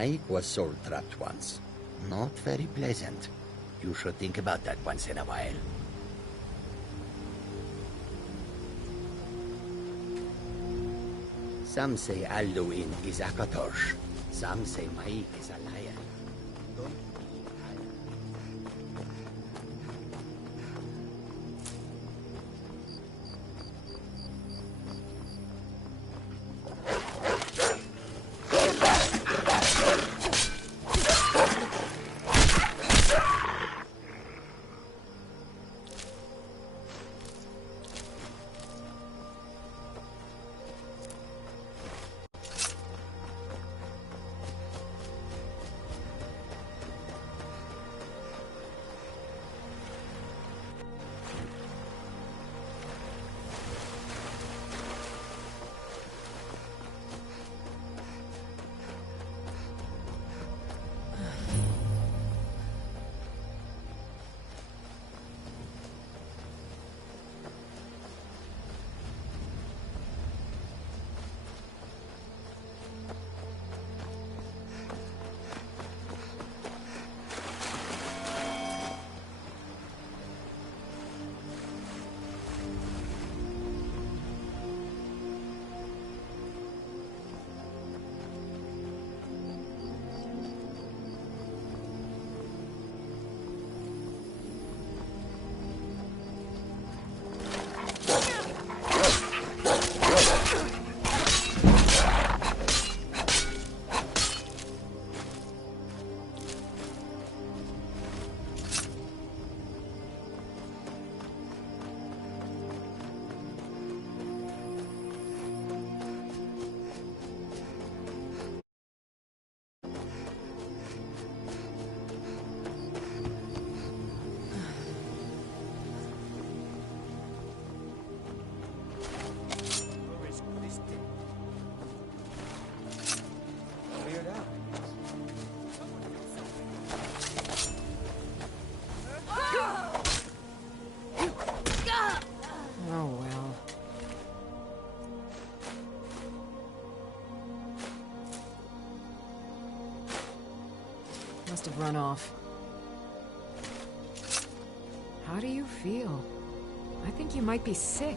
Mike was soul-trapped once. Not very pleasant. You should think about that once in a while. Some say Alduin is Akatosh. Some say Mike is a liar. Don't believe Must have run off. How do you feel? I think you might be sick.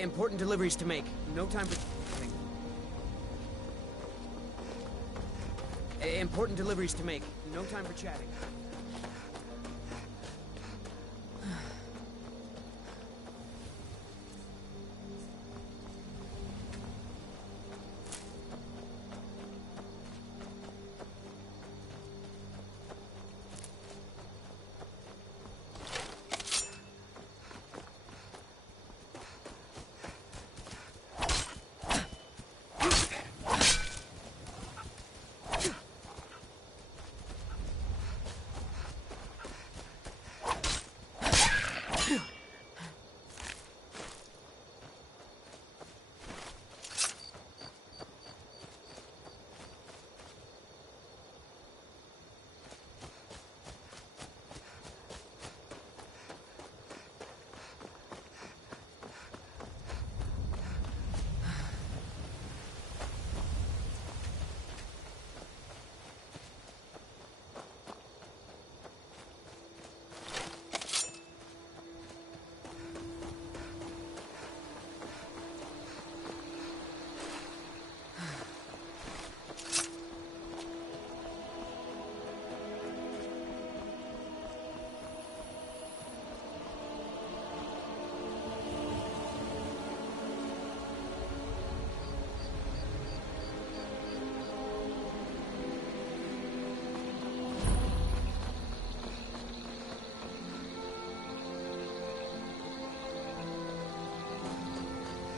Important deliveries to make. No time for... Important deliveries to make. No time for chatting.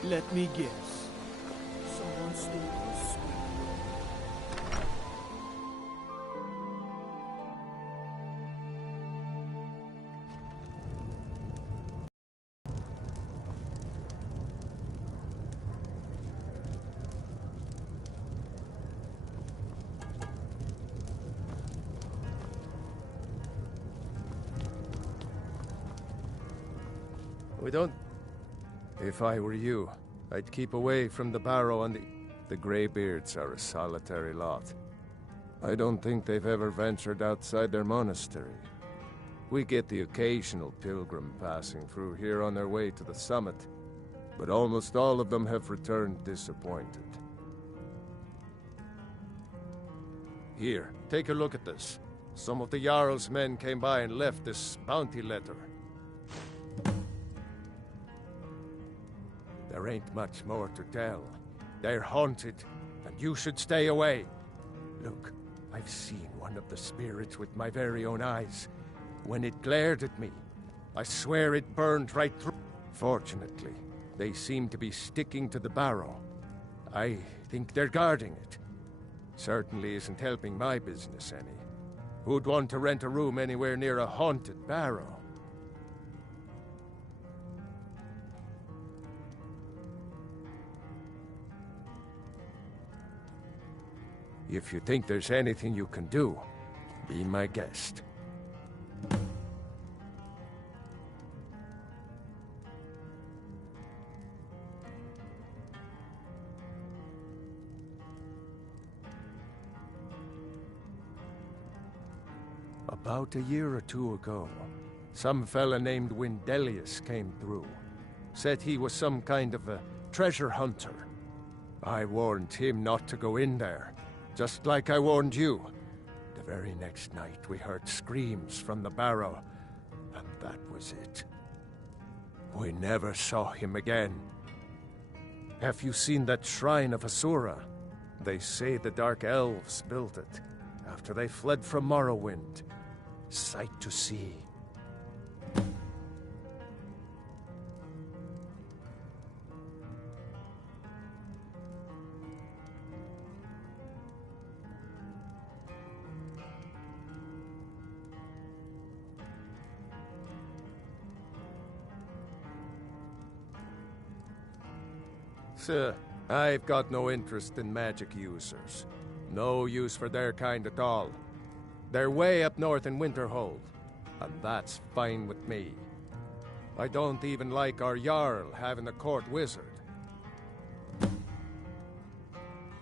Let me guess. Someone stole the sweet. We don't... If I were you, I'd keep away from the barrow and the Greybeards are a solitary lot. I don't think they've ever ventured outside their monastery. We get the occasional pilgrim passing through here on their way to the summit, but almost all of them have returned disappointed. Here, take a look at this. Some of the Jarl's men came by and left this bounty letter. There ain't much more to tell. They're haunted, and you should stay away. Look, I've seen one of the spirits with my very own eyes. When it glared at me, I swear it burned right through. Fortunately, they seem to be sticking to the barrow. I think they're guarding it. Certainly isn't helping my business any. Who'd want to rent a room anywhere near a haunted barrow? If you think there's anything you can do, be my guest. About a year or two ago, some fella named Windelius came through. Said he was some kind of a treasure hunter. I warned him not to go in there. Just like I warned you. The very next night we heard screams from the barrow, and that was it. We never saw him again. Have you seen that shrine of Asura? They say the Dark Elves built it, after they fled from Morrowind. Sight to see. Sir, I've got no interest in magic users. No use for their kind at all. They're way up north in Winterhold, and that's fine with me. I don't even like our Jarl having a court wizard.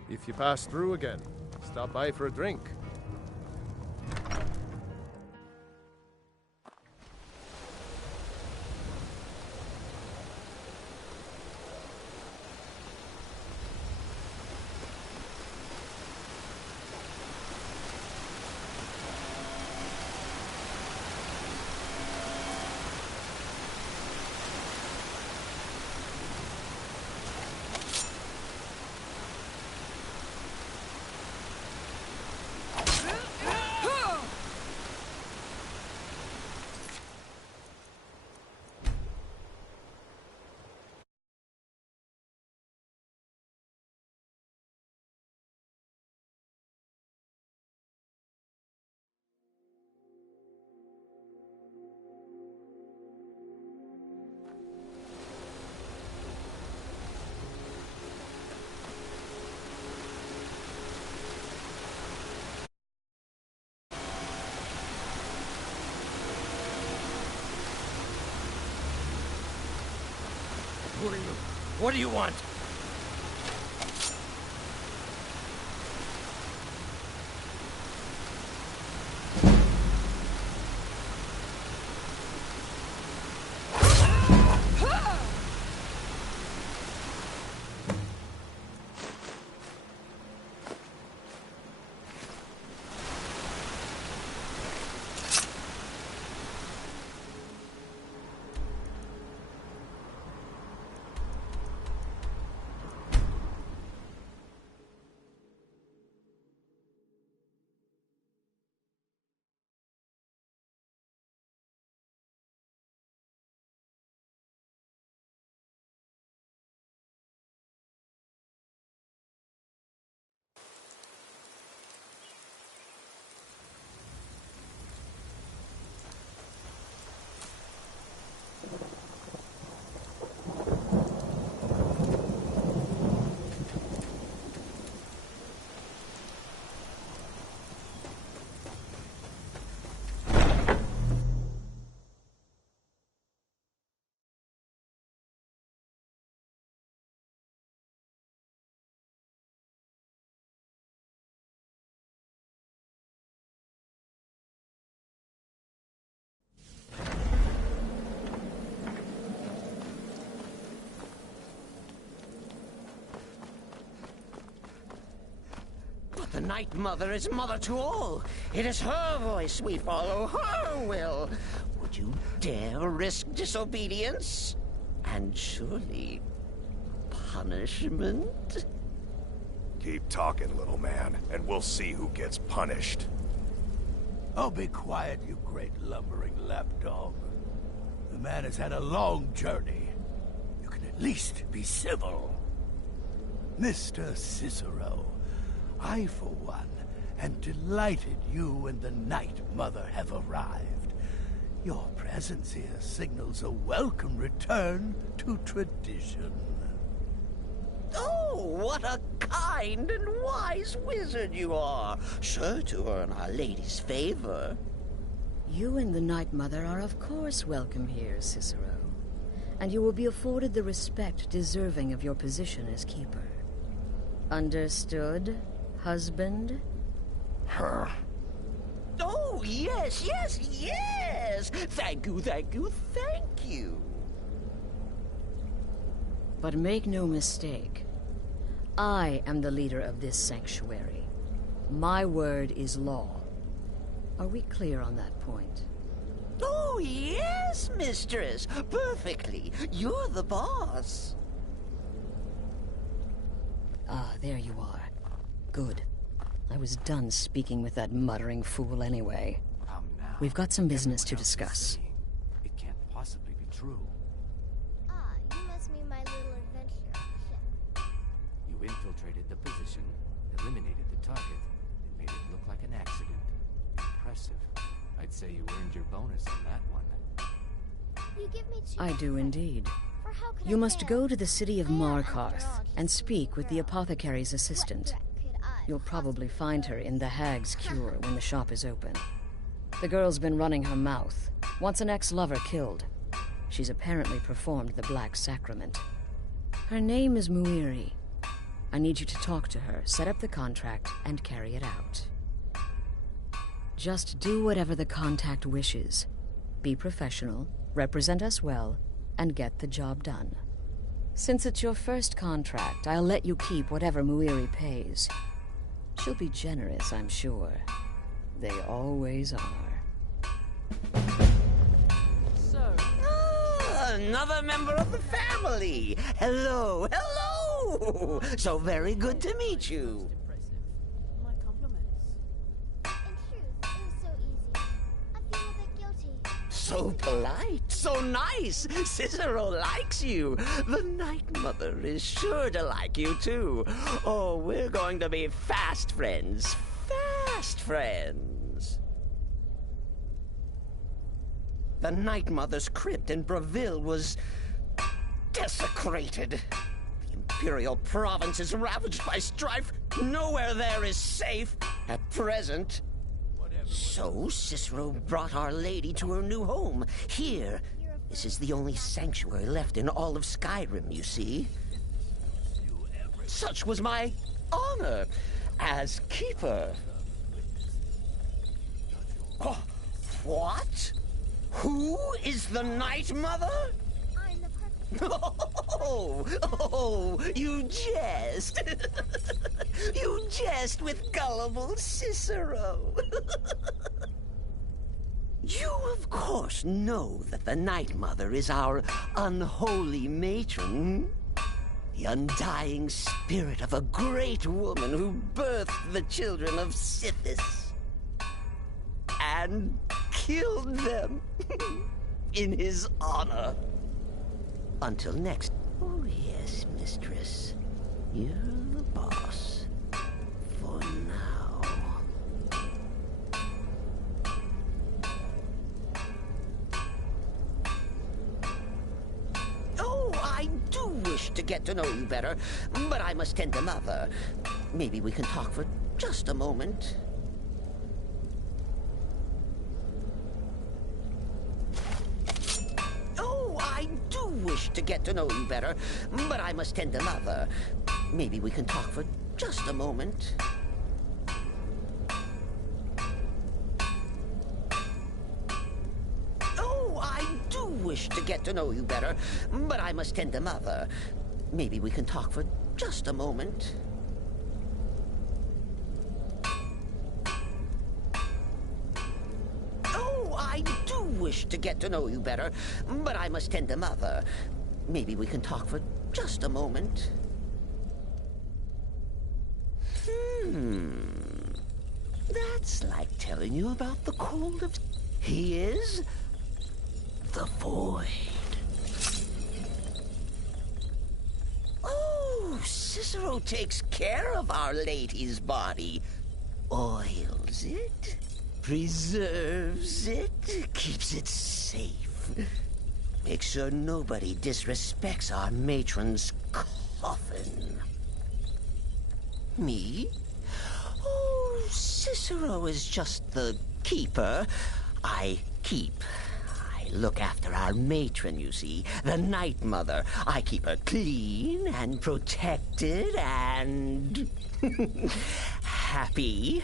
If you pass through again, stop by for a drink. Who are you? What do you want? Night Mother is mother to all. It is her voice we follow, her will. Would you dare risk disobedience? And surely punishment? Keep talking, little man, and we'll see who gets punished. Oh, be quiet, you great lumbering lapdog. The man has had a long journey. You can at least be civil. Mr. Cicero, I, for one, am delighted you and the Night Mother have arrived. Your presence here signals a welcome return to tradition. Oh, what a kind and wise wizard you are, sure to earn Our Lady's favor. You and the Night Mother are of course welcome here, Cicero. And you will be afforded the respect deserving of your position as keeper. Understood, husband? Huh. Oh, yes, yes, yes! Thank you, thank you, thank you! But make no mistake, I am the leader of this sanctuary. My word is law. Are we clear on that point? Oh, yes, mistress! Perfectly! You're the boss! Ah, there you are. Good. I was done speaking with that muttering fool anyway. Come now. We've got some business to discuss. It can't possibly be true. Ah, you must mean my little adventure on the ship. You infiltrated the position, eliminated the target, and made it look like an accident. Impressive. I'd say you earned your bonus on that one. You give me two I do credits. indeed. For how could You I must fail? go to the city of I am, after Markarth all, and just a speak with the girl. apothecary's assistant. What threat could I You'll probably possibly find her pose? in the Hag's Cure when the shop is open. The girl's been running her mouth. Wants an ex-lover killed. She's apparently performed the Black Sacrament. Her name is Muiri. I need you to talk to her, set up the contract, and carry it out. Just do whatever the contact wishes. Be professional, represent us well, and get the job done. Since it's your first contract, I'll let you keep whatever Muiri pays. She'll be generous, I'm sure. They always are. So, Ah, another member of the family! Hello, hello! So very good to meet you. impressive. My compliments. In truth, it was so easy. I feel a bit guilty. So polite, so nice. Cicero likes you. The Night Mother is sure to like you, too. Oh, we're going to be fast friends. Fast friends. The Night Mother's crypt in Breville was desecrated. The Imperial province is ravaged by strife. Nowhere there is safe at present. So Cicero brought Our Lady to her new home. Here. This is the only sanctuary left in all of Skyrim, you see. Such was my honor as keeper. Oh, what? Who is the Night Mother? I'm the perfect. Oh, you jest. You jest with gullible Cicero. You, of course, know that the Night Mother is our unholy matron. The undying spirit of a great woman who birthed the children of Sithis. And killed them in his honor. Until next. Oh, yes, mistress. You're the boss. For now. Oh, I do wish to get to know you better, but I must tend to Mother. Maybe we can talk for just a moment. Oh, I do wish to get to know you better, but I must tend to Mother. Maybe we can talk for just a moment. Oh, I do wish to get to know you better, but I must tend to Mother. Maybe we can talk for just a moment. wish to get to know you better, but I must tend to Mother. Maybe we can talk for just a moment. That's like telling you about the cold of... He is the Void. Oh, Cicero takes care of Our Lady's body. Oils it, preserves it, keeps it safe. Makes sure nobody disrespects our matron's coffin. Me? Oh, Cicero is just the keeper. I keep. I look after our matron, you see, the Night Mother. I keep her clean and protected and... happy.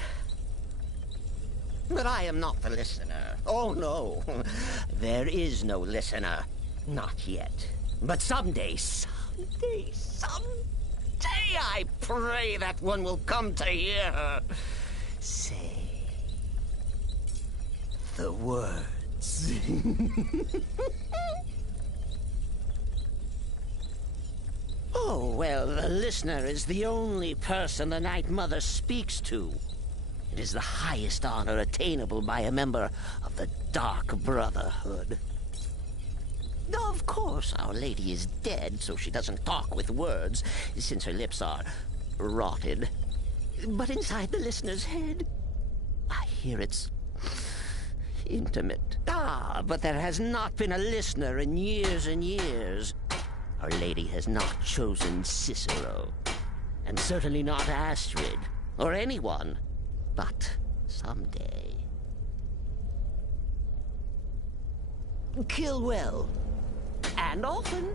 But I am not the listener. Oh, no. There is no listener. Not yet. But someday, I pray that one will come to hear her say the words. Oh, well, the listener is the only person the Night Mother speaks to. It is the highest honor attainable by a member of the Dark Brotherhood. Of course, Our Lady is dead, so she doesn't talk with words, since her lips are rotted. But inside the listener's head, I hear it's intimate. Ah, but there has not been a listener in years and years. Our Lady has not chosen Cicero, and certainly not Astrid, or anyone. But someday... Kill well. And often.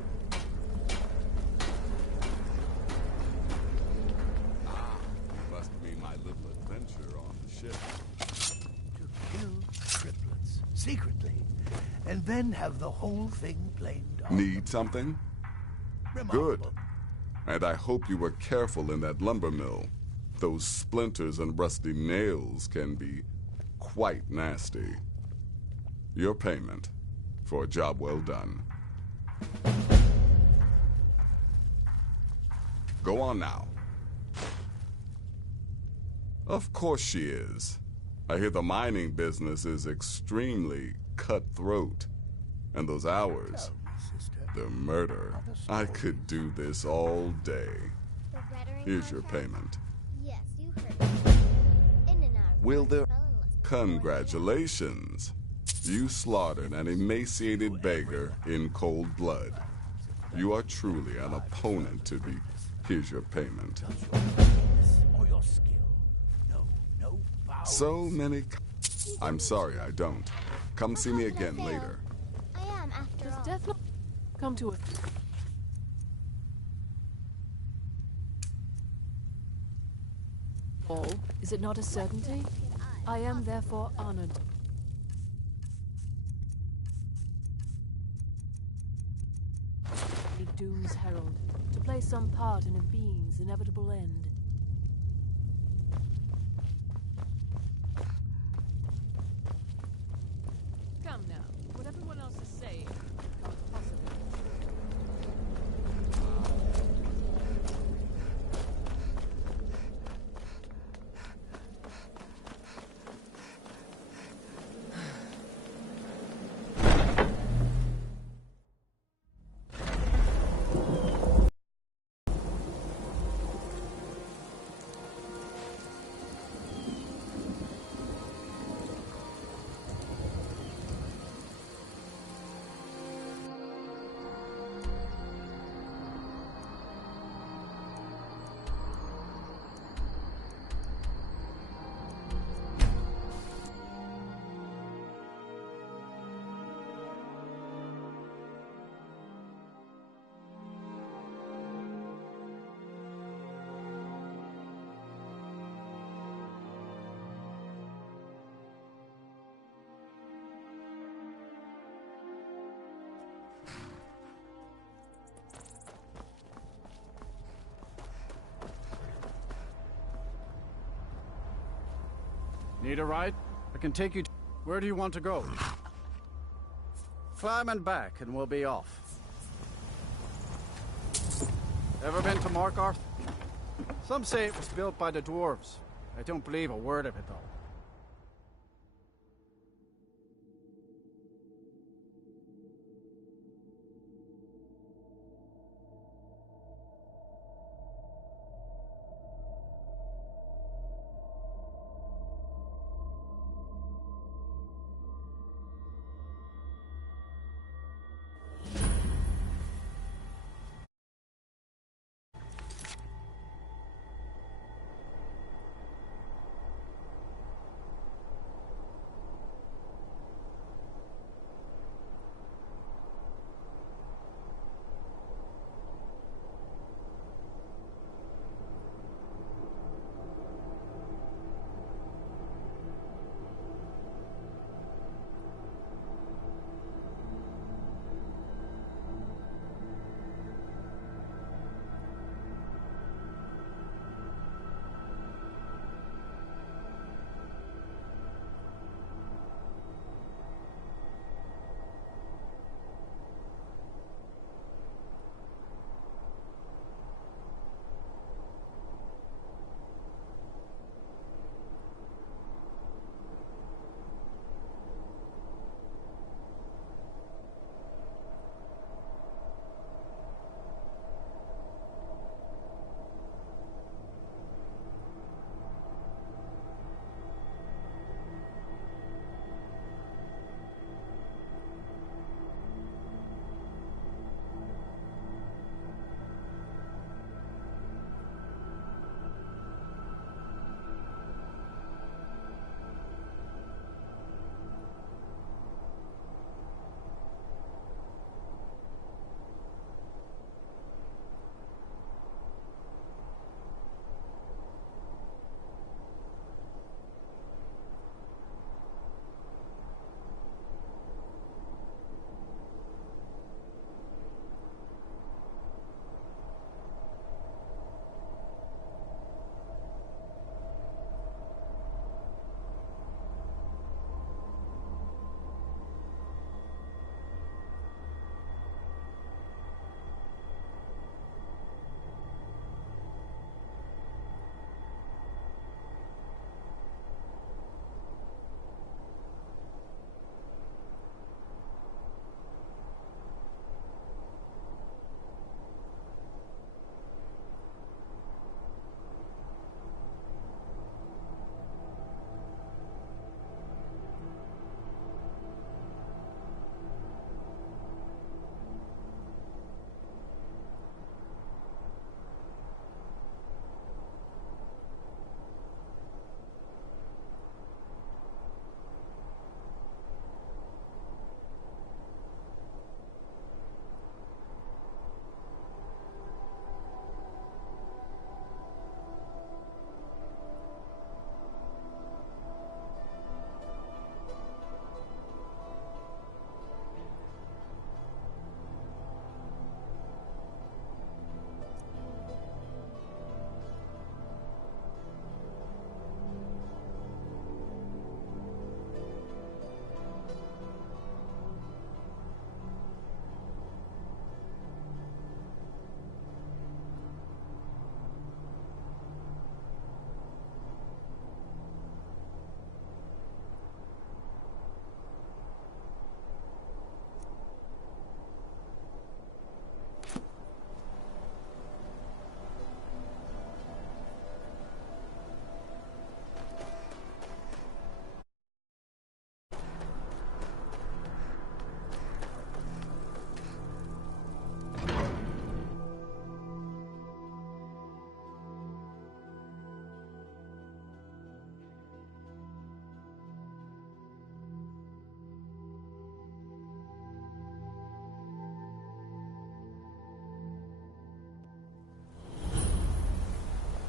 Must be my little adventure on the ship. To kill triplets, secretly, and then have the whole thing blamed on Need something? Good. And I hope you were careful in that lumber mill. Those splinters and rusty nails can be quite nasty. Your payment for a job well done. Go on now. Of course she is. I hear the mining business is extremely cutthroat. And those hours, the murder. I could do this all day. Here's your payment. Yes, you heard. In and out. Will there... Congratulations. You slaughtered an emaciated beggar in cold blood. You are truly an opponent to be... Here's your payment. Or your skill. No vows. So many... I'm sorry, I don't. Come see me again later. I am, after Does all. death not come to a... All? Is it not a certainty? I am therefore honored. Doom's herald, to play some part in a being's inevitable end. Come now, what everyone else is saying can't possibly. Need a ride? I can take you to... Where do you want to go? Climb and back, and we'll be off. Ever been to Markarth? Some say it was built by the dwarves. I don't believe a word of it, though.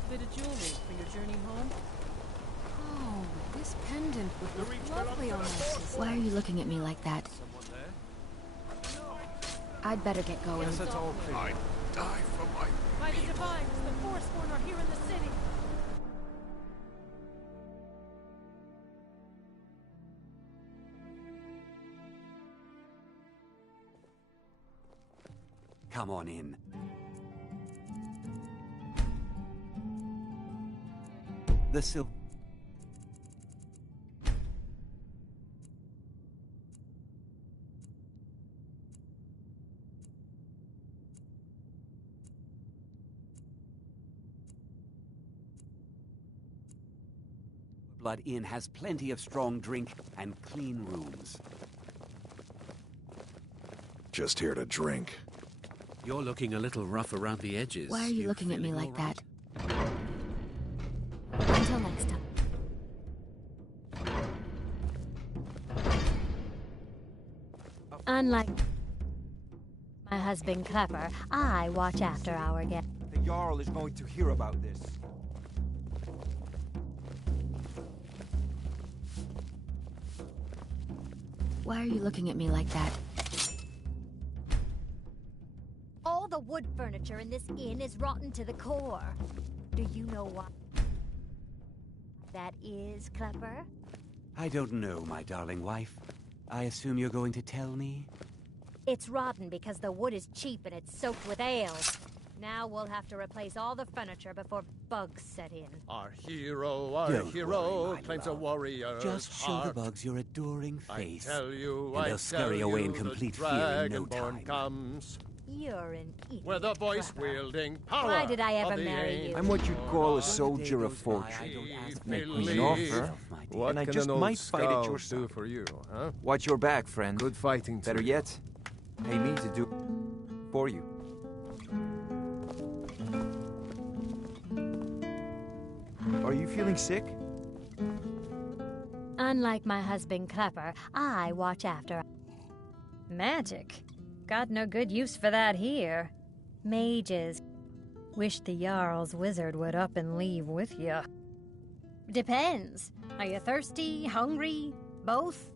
Bit of jewelry for your journey home? Oh, this pendant would look lovely on my sister. Why are you looking at me like that? I'd better get going. Yes, it's all clear. I die for my By the Divines, the Forsworn are here in the city. come on in. The silver Blood Inn has plenty of strong drink and clean rooms. Just here to drink. You're looking a little rough around the edges. Why are you looking at me like that? Until next time. Unlike my husband Clepper, I watch after our guests. The Jarl is going to hear about this. Why are you looking at me like that? All the wood furniture in this inn is rotten to the core. Do you know why that is, Clepper? I don't know, my darling wife. I assume you're going to tell me? It's rotten because the wood is cheap and it's soaked with ale. Now we'll have to replace all the furniture before bugs set in. Our hero claims a warrior. Just show the bugs your adoring face. I tell you, and they'll scurry away in complete fear in no time. Comes. You're an idiot. With a voice-wielding power. Why did I ever marry you? I'm what you'd call a soldier of fortune. Make me an offer, and I just might fight at your side. Do for you, huh? Watch your back, friend. Good fighting. Better yet, pay me to do for you. Are you feeling sick? Unlike my husband Clepper, I watch after. Magic. Got no good use for that here. Mages. Wish the Jarl's wizard would up and leave with you. Depends. Are you thirsty, hungry, both?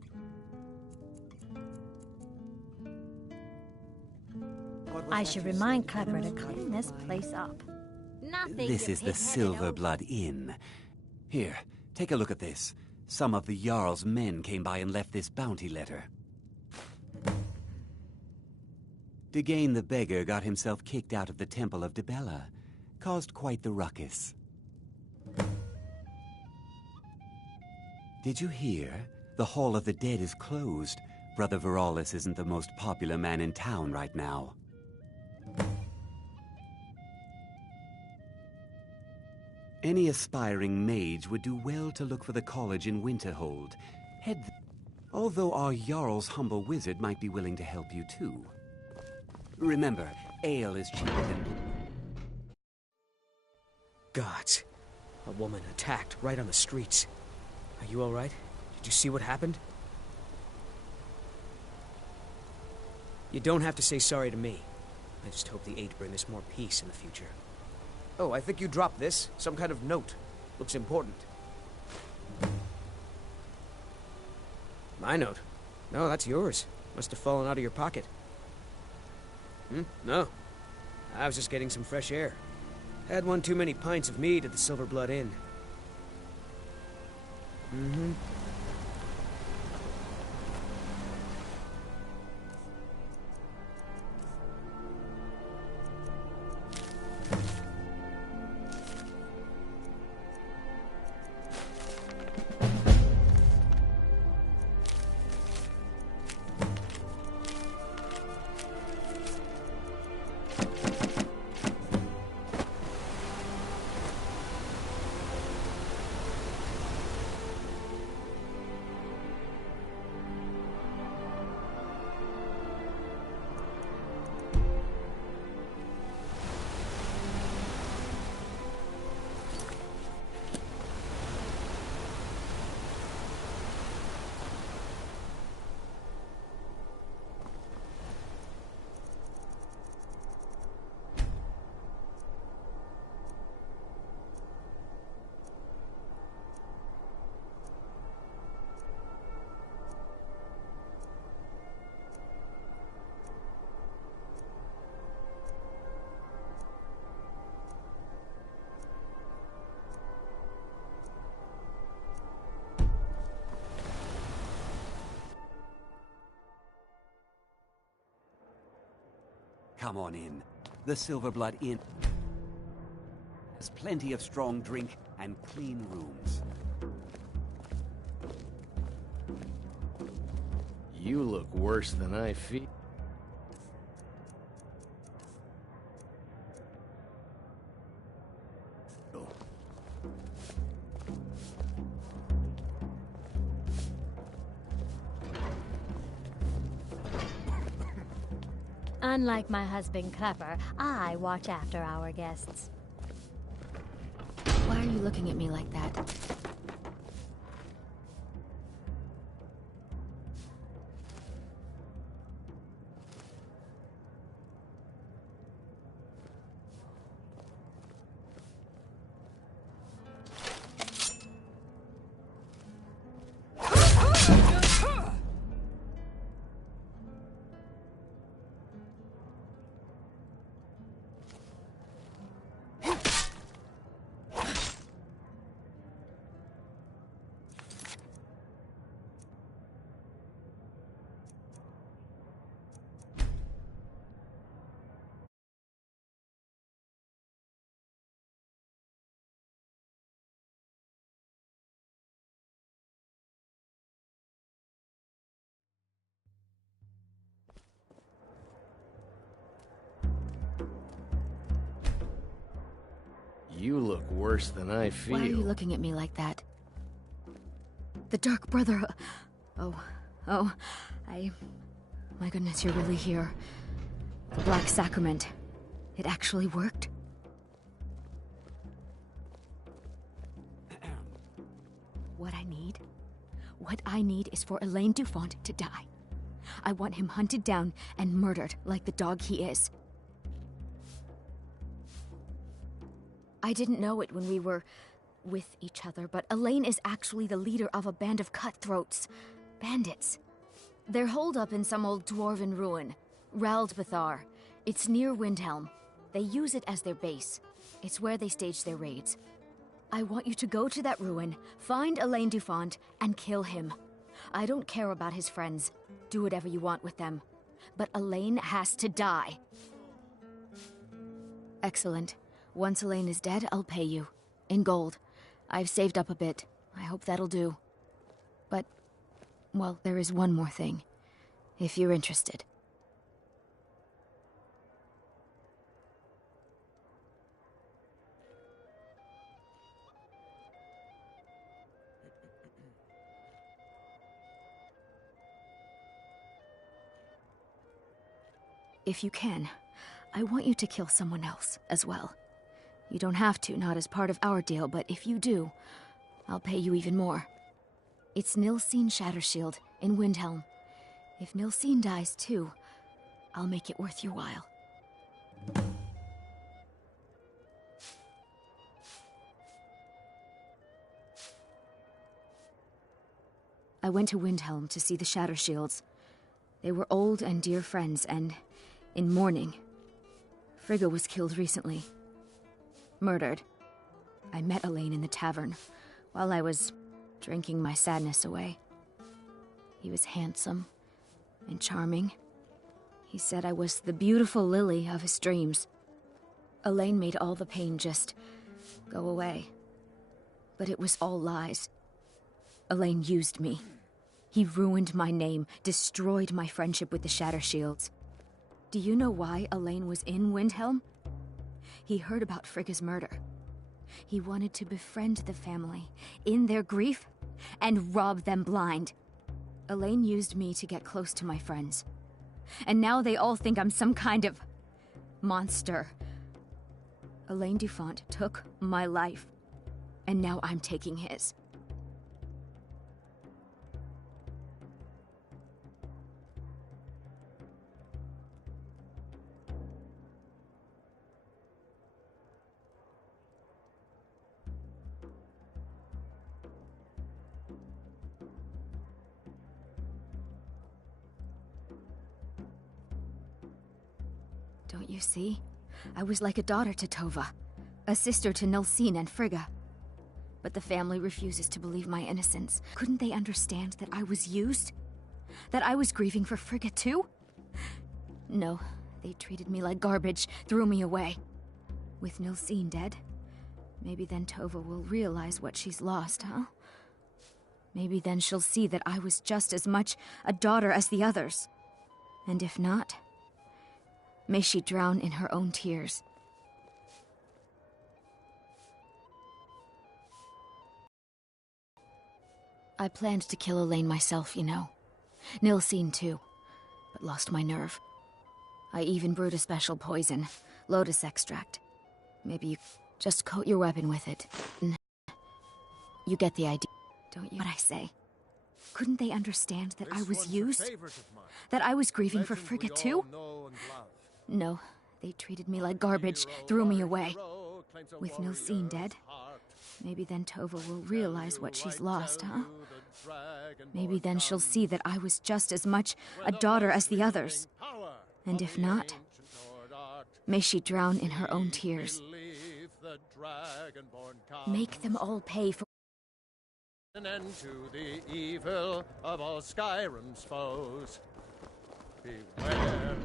I should remind Clepper to clean this place up. Nothing. This is the Silver Blood Inn. Here, take a look at this. Some of the Jarl's men came by and left this bounty letter. Degain the beggar got himself kicked out of the Temple of Dibella. Caused quite the ruckus. Did you hear? The Hall of the Dead is closed. Brother Veralis isn't the most popular man in town right now. Any aspiring mage would do well to look for the college in Winterhold. Although our Jarl's humble wizard might be willing to help you too. Remember, ale is cheaper than... Gods. A woman attacked right on the streets. Are you all right? Did you see what happened? You don't have to say sorry to me. I just hope the Eight bring us more peace in the future. Oh, I think you dropped this. Some kind of note. Looks important. My note? No, that's yours. Must have fallen out of your pocket. No. I was just getting some fresh air. Had one too many pints of mead at the Silver Blood Inn. Come on in. The Silverblood Inn has plenty of strong drink and clean rooms. You look worse than I feel. Unlike my husband Clapper, I watch after our guests. Why are you looking at me like that? You look worse than I feel. Why are you looking at me like that? The Dark Brother... My goodness, you're really here. The Black Sacrament. It actually worked? What I need is for Elaine Dufont to die. I want him hunted down and murdered like the dog he is. I didn't know it when we were with each other, but Elaine is actually the leader of a band of cutthroats. Bandits. They're holed up in some old dwarven ruin. Raldbathar. It's near Windhelm. They use it as their base. It's where they stage their raids. I want you to go to that ruin, find Elaine Dufont, and kill him. I don't care about his friends. Do whatever you want with them. But Elaine has to die. Excellent. Once Elaine is dead, I'll pay you. In gold. I've saved up a bit. I hope that'll do. But, well, there is one more thing. If you're interested. If you can, I want you to kill someone else as well. You don't have to, not as part of our deal, but if you do, I'll pay you even more. It's Nilsine Shattershield in Windhelm. If Nilsine dies too, I'll make it worth your while. I went to Windhelm to see the Shattershields. They were old and dear friends, and in mourning. Frigga was killed recently. Murdered. I met Elaine in the tavern, while I was drinking my sadness away. He was handsome and charming. He said I was the beautiful lily of his dreams. Elaine made all the pain just go away. But it was all lies. Elaine used me. He ruined my name, destroyed my friendship with the Shattershields. Do you know why Elaine was in Windhelm? He heard about Frigga's murder. He wanted to befriend the family in their grief and rob them blind. Elaine used me to get close to my friends. And now they all think I'm some kind of monster. Elaine Dufont took my life, and now I'm taking his. Don't you see? I was like a daughter to Tova, a sister to Nilsine and Frigga. But the family refuses to believe my innocence. Couldn't they understand that I was used? That I was grieving for Frigga too? No, They treated me like garbage, threw me away. With Nilsine dead, maybe then Tova will realize what she's lost, huh? Maybe then she'll see that I was just as much a daughter as the others. And if not, may she drown in her own tears. I planned to kill Elaine myself, you know. Nilsine too, but lost my nerve. I even brewed a special poison, lotus extract. Maybe you just coat your weapon with it. You get the idea, don't you? What I say? Couldn't they understand that I was used? That I was grieving for Frigga too? No, they treated me like garbage, threw me away. With Nilsine dead, maybe then Tova will realize what she's lost, huh? Maybe then she'll see that I was just as much a daughter as the others. And if not, may she drown in her own tears. Make them all pay for An end to the evil of all Skyrim's foes. Beware.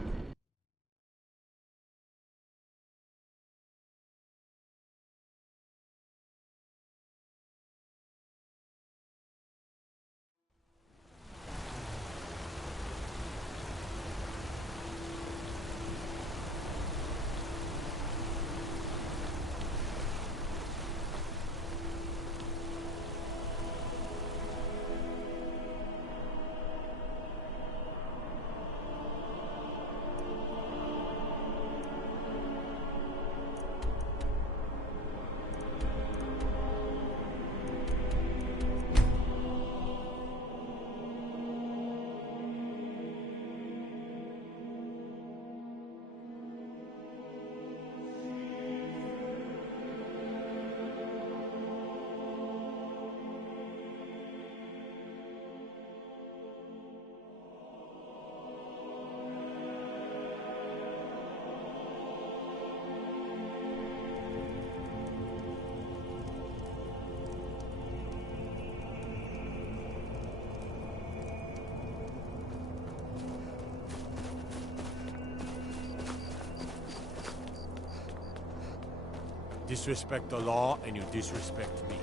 Disrespect the law, and you disrespect me.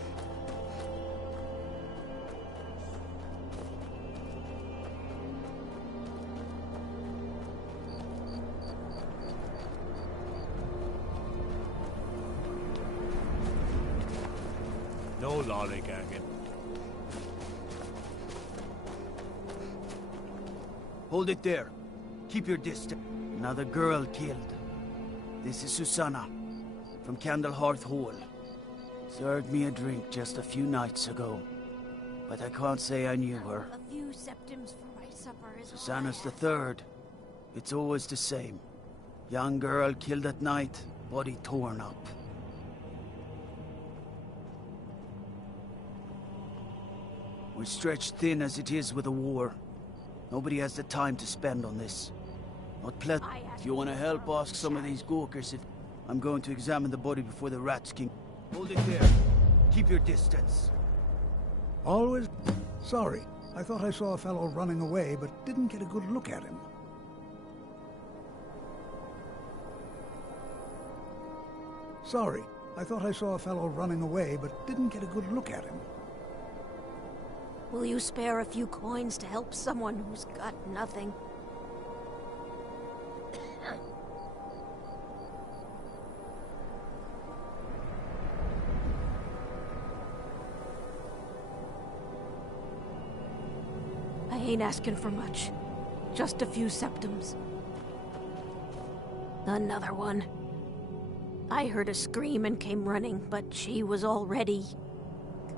No lollygagging. Hold it there. Keep your distance. Another girl killed. This is Susanna, from Candlehearth Hall. Served me a drink just a few nights ago, but I can't say I knew her. A few septims for my supper is Susanna's the third. It's always the same. Young girl killed at night, body torn up. We're stretched thin as it is with the war. Nobody has the time to spend on this. Not pleasant. If you want to help, ask some of these gawkers if... I'm going to examine the body before the rats can... Hold it there. Keep your distance. Always... Sorry. I thought I saw a fellow running away, but didn't get a good look at him. Sorry. I thought I saw a fellow running away, but didn't get a good look at him. Will you spare a few coins to help someone who's got nothing? I ain't asking for much. Just a few septims. Another one. I heard a scream and came running, but she was already...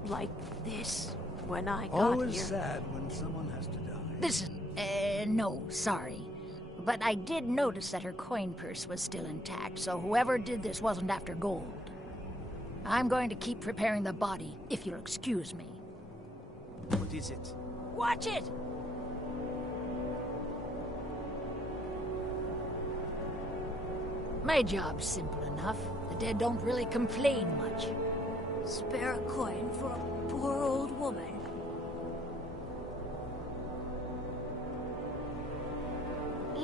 like this when I got Always here. sad when someone has to die. This is... no, sorry. But I did notice that her coin purse was still intact, so whoever did this wasn't after gold. I'm going to keep preparing the body, if you'll excuse me. What is it? Watch it! My job's simple enough. The dead don't really complain much. Spare a coin for a poor old woman.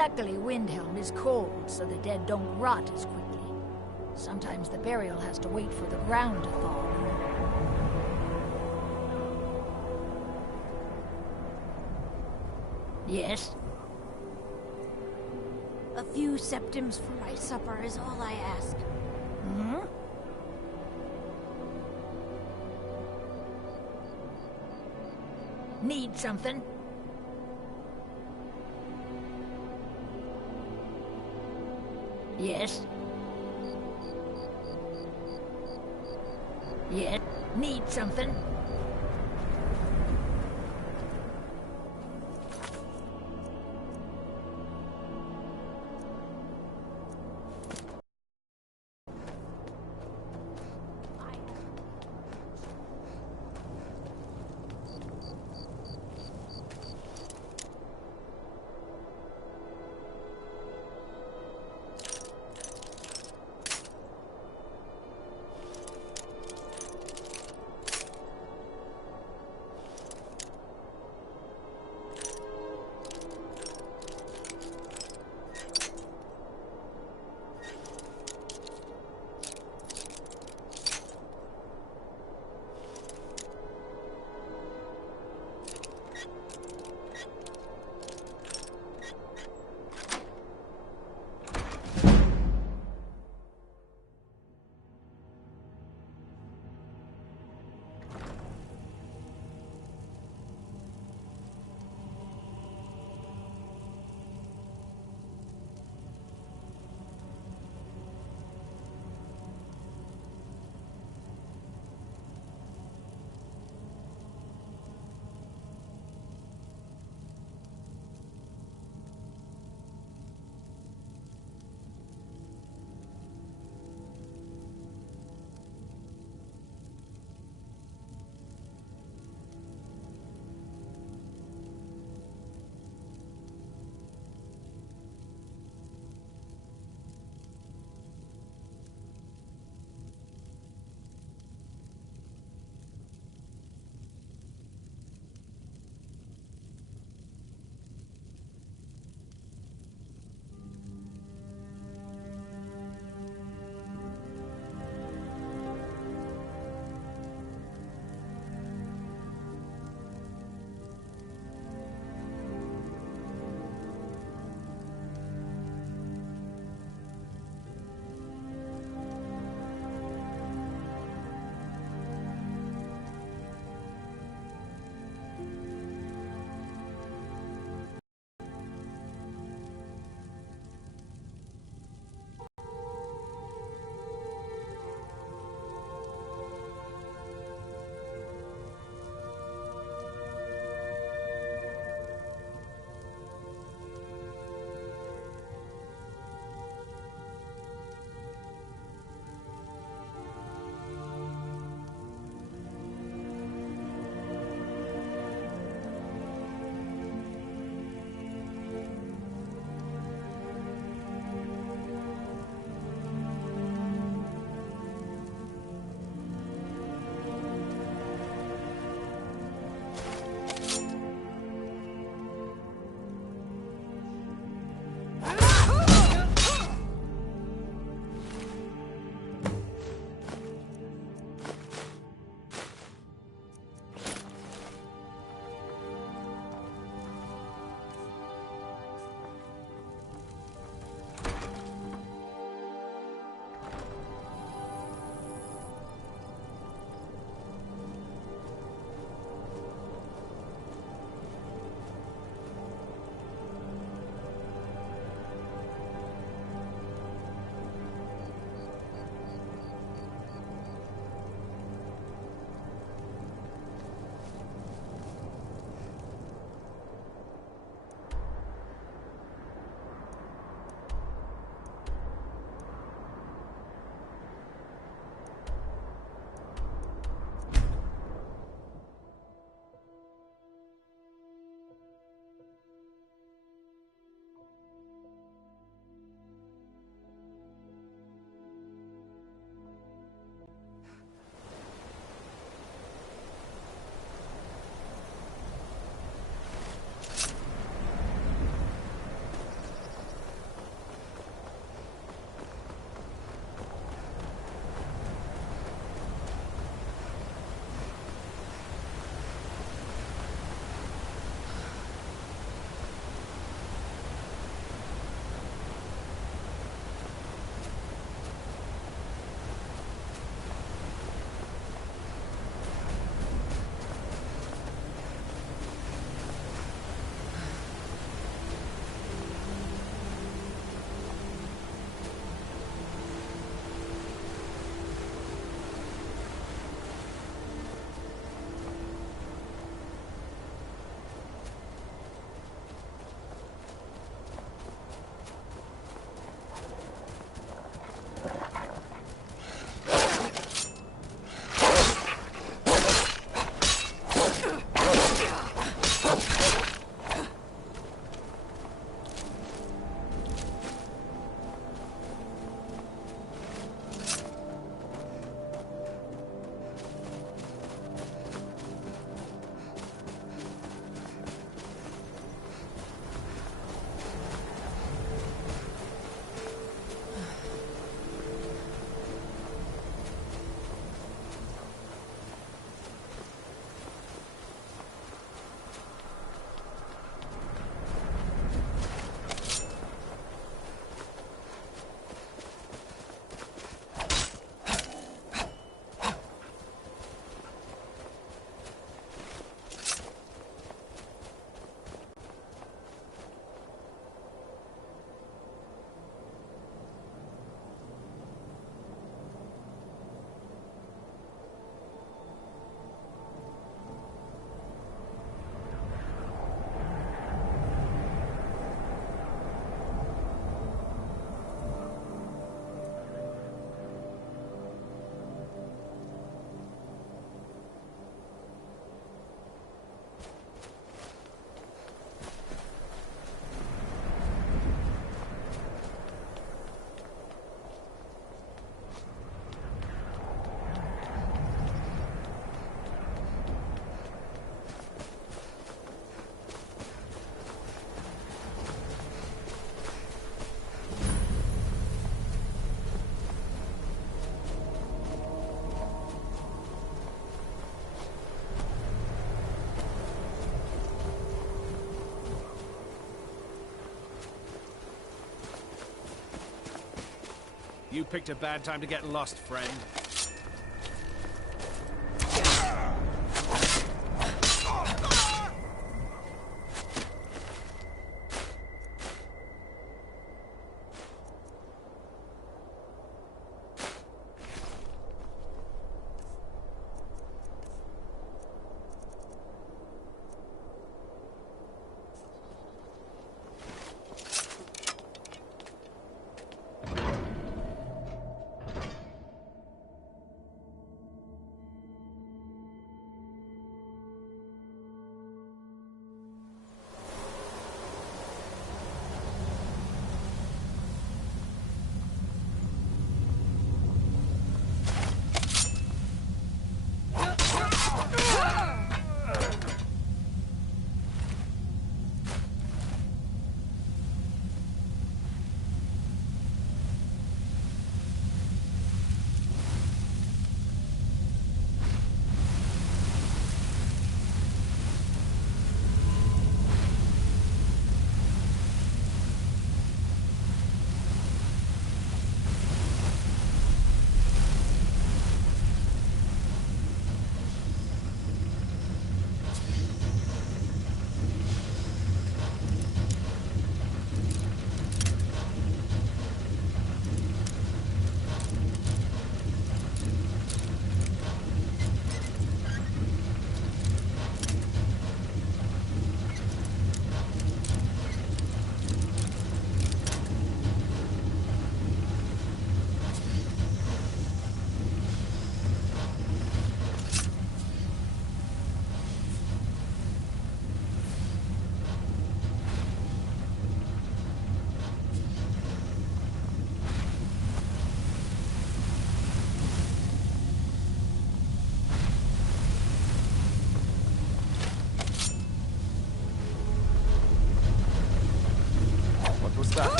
Luckily, Windhelm is cold, so the dead don't rot as quickly. Sometimes the burial has to wait for the ground to thaw. Yes? A few septims for my supper is all I ask. Hmm? Need something? Yes? Yes? Need something? you picked a bad time to get lost, friend.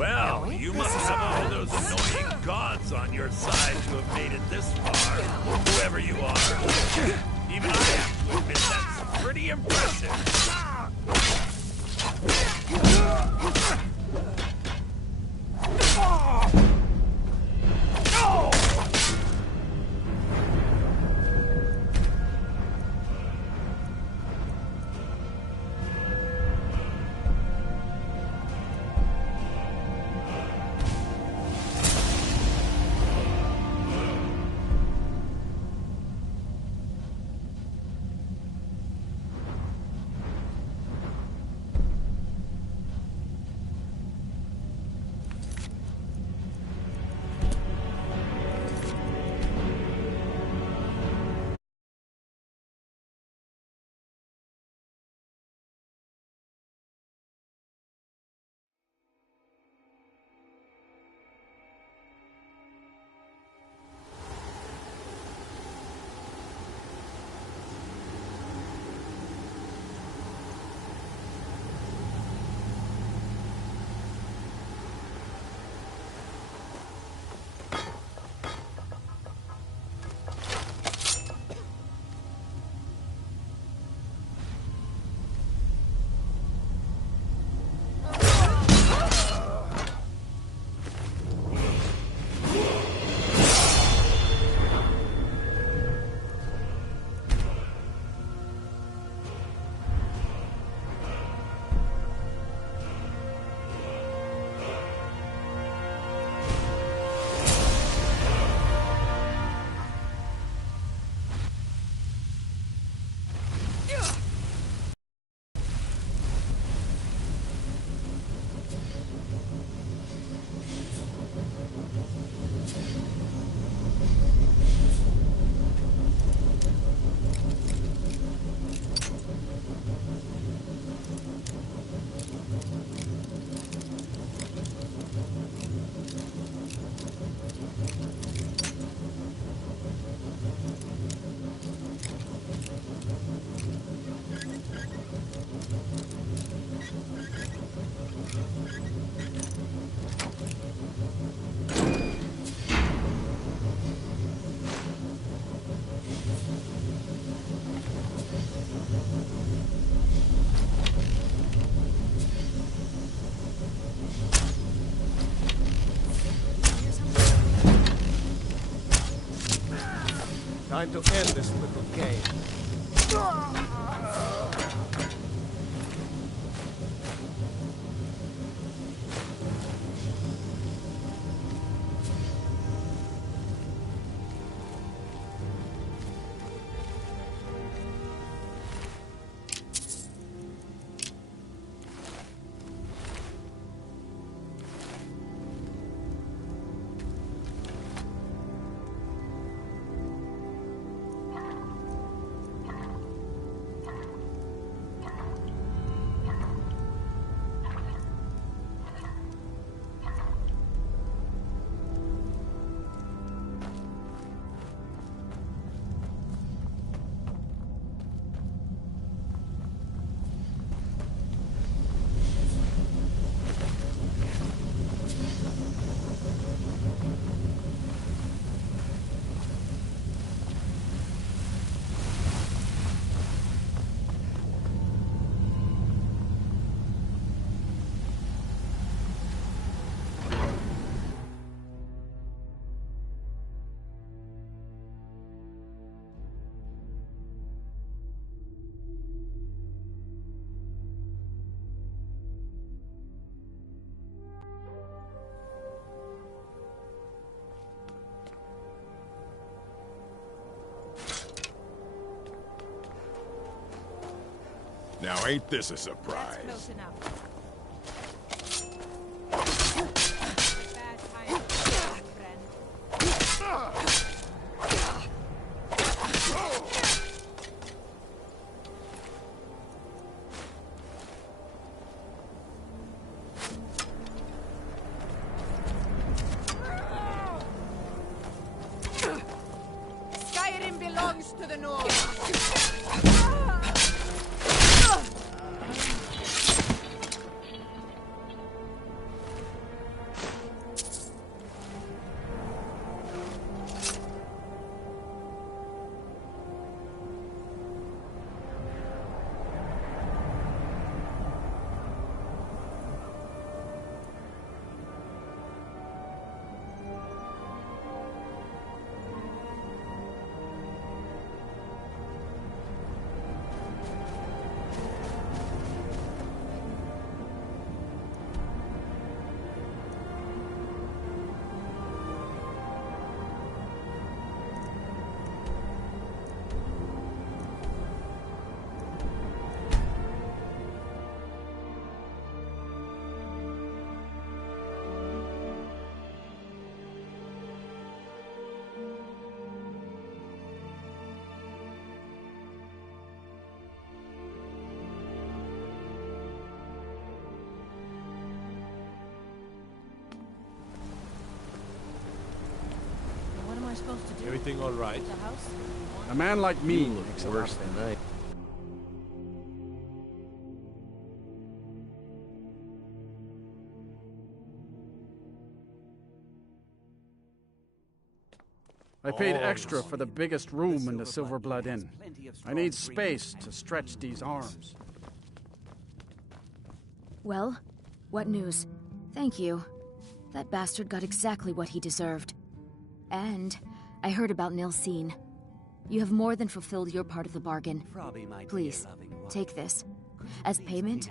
Well, you must have all those annoying gods on your side to have made it this far, whoever you are. Even I have to admit that's pretty impressive. Time to end this little game. Now ain't this a surprise? That's close enough. Skyrim belongs to the North. What am I supposed to do? Everything all right? The house? A man like me You look makes a worse lot of than I. I paid extra for the biggest room in the Silverblood Inn. I need space to stretch these arms. Well, what news? Thank you. That bastard got exactly what he deserved. And I heard about Nilsine. You have more than fulfilled your part of the bargain. Please, take this. As payment,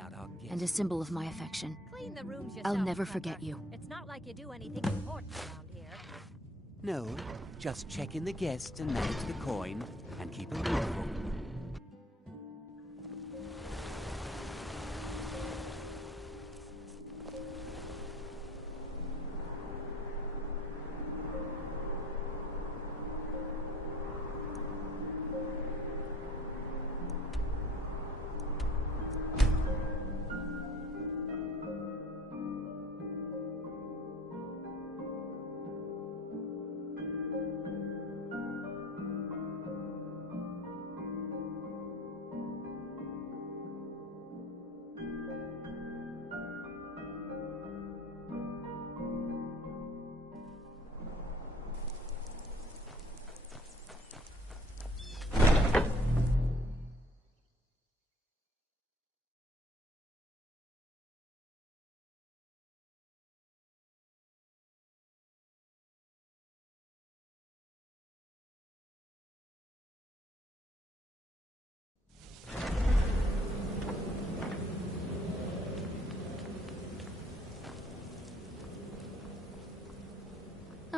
and a symbol of my affection. Clean the rooms I'll yourself, never Pepper. forget you. It's not like you do anything important around here. No, just check in the guests and manage the coin, and keep a roof over.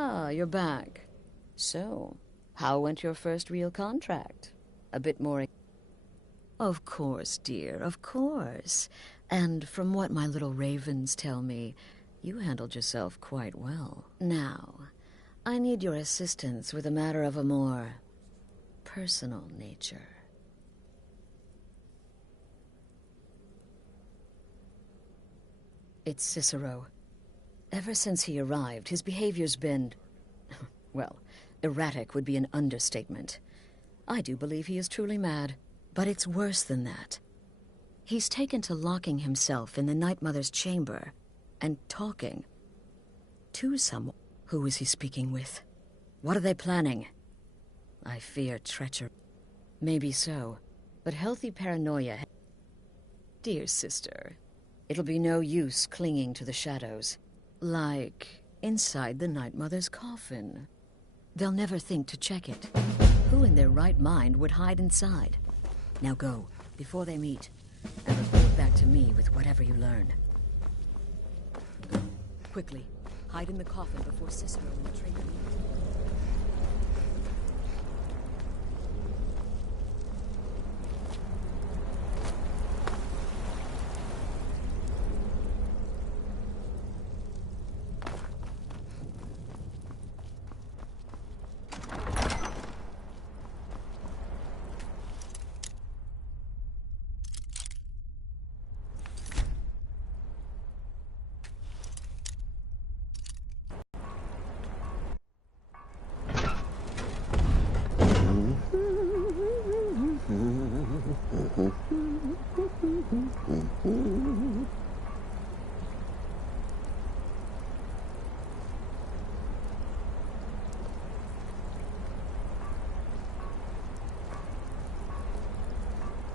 Ah, you're back. So, how went your first real contract? A bit more... Of course, dear, of course. And from what my little ravens tell me, you handled yourself quite well. Now, I need your assistance with a matter of a more personal nature. It's Cicero. Ever since he arrived, his behavior's been... well, erratic would be an understatement. I do believe he is truly mad, but it's worse than that. He's taken to locking himself in the Night Mother's chamber and talking to someone. Who is he speaking with? What are they planning? I fear treachery. Maybe so, but healthy paranoia... Dear sister, it'll be no use clinging to the shadows. Like inside the Night Mother's coffin. They'll never think to check it. Who in their right mind would hide inside? Now go, before they meet, and report back to me with whatever you learn. Quickly, hide in the coffin before Cicero and the traitor meet.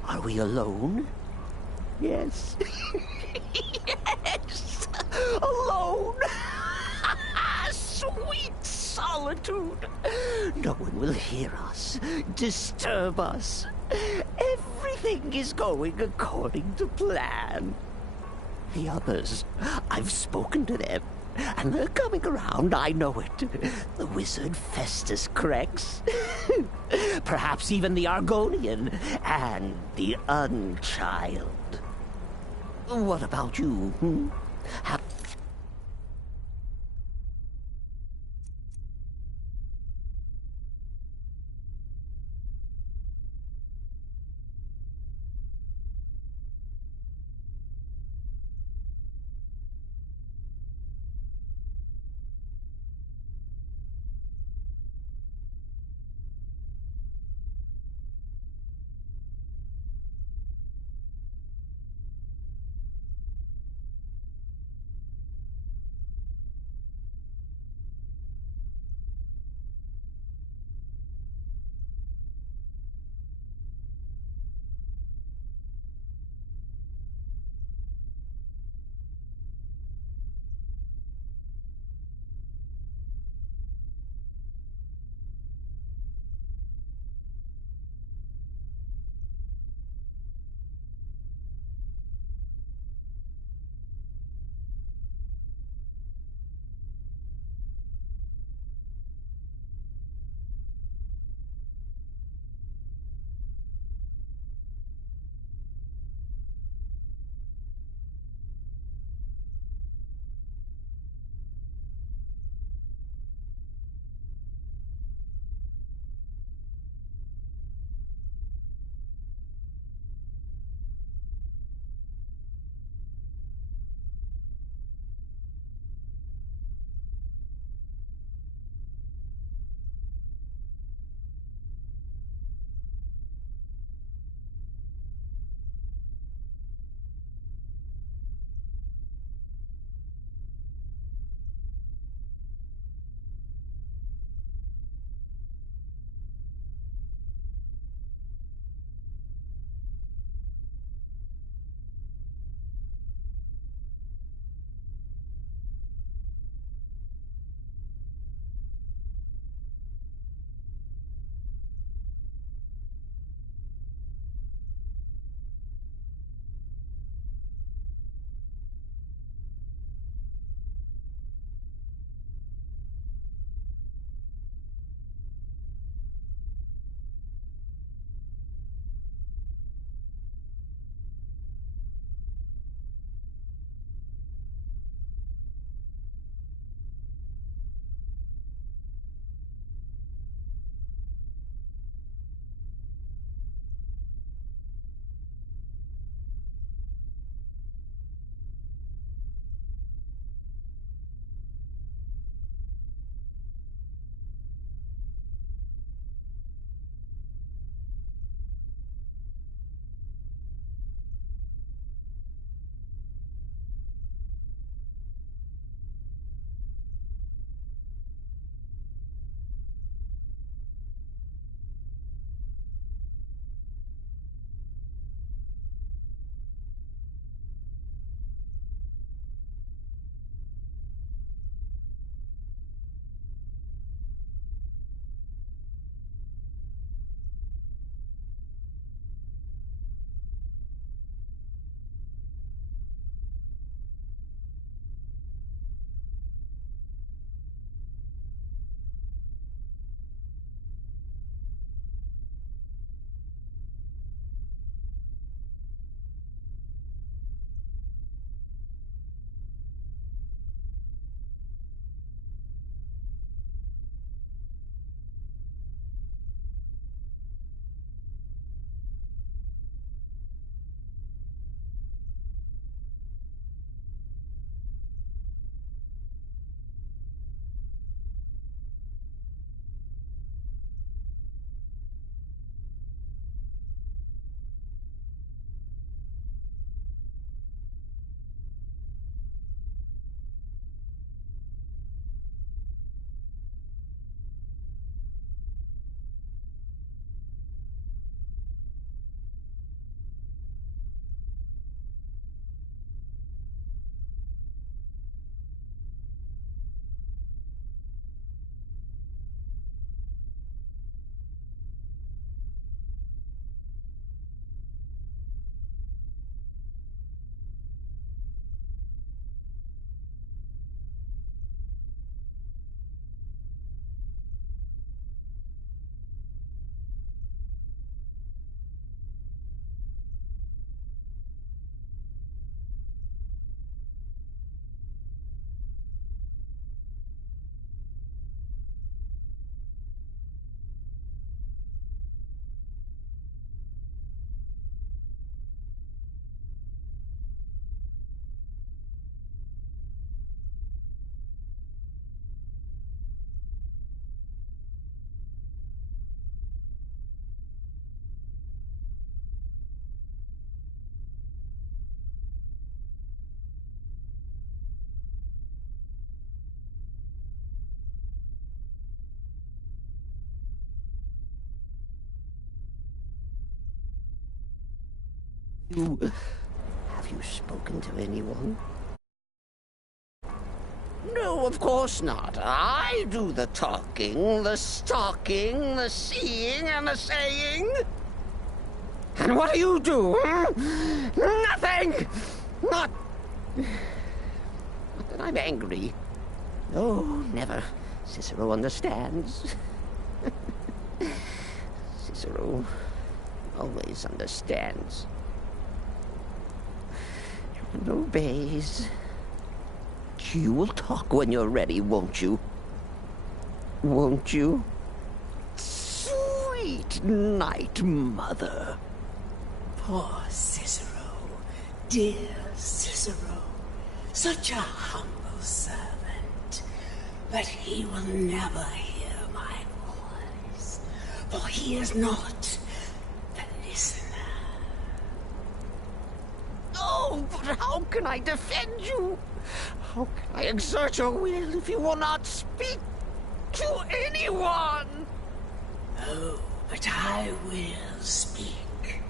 Are we alone? Yes. Yes! Alone! Sweet solitude! No one will hear us, disturb us. Everything is going according to plan. The others, I've spoken to them, and they're coming around, I know it. The wizard Festus Crex. Perhaps even the Argonian and the Unchild. What about you? Have you spoken to anyone? No, of course not. I do the talking, the stalking, the seeing, and the saying. And what do you do? Nothing! Not that I'm angry. No, never. Cicero understands. Cicero always understands. And obeys. You will talk when you're ready, won't you? Won't you? Sweet night, Mother. Poor Cicero. Dear Cicero. Such a humble servant. But he will never hear my voice. For he is not the listener. Oh, but how can I defend you? How can I exert your will if you will not speak to anyone? Oh, but I will speak.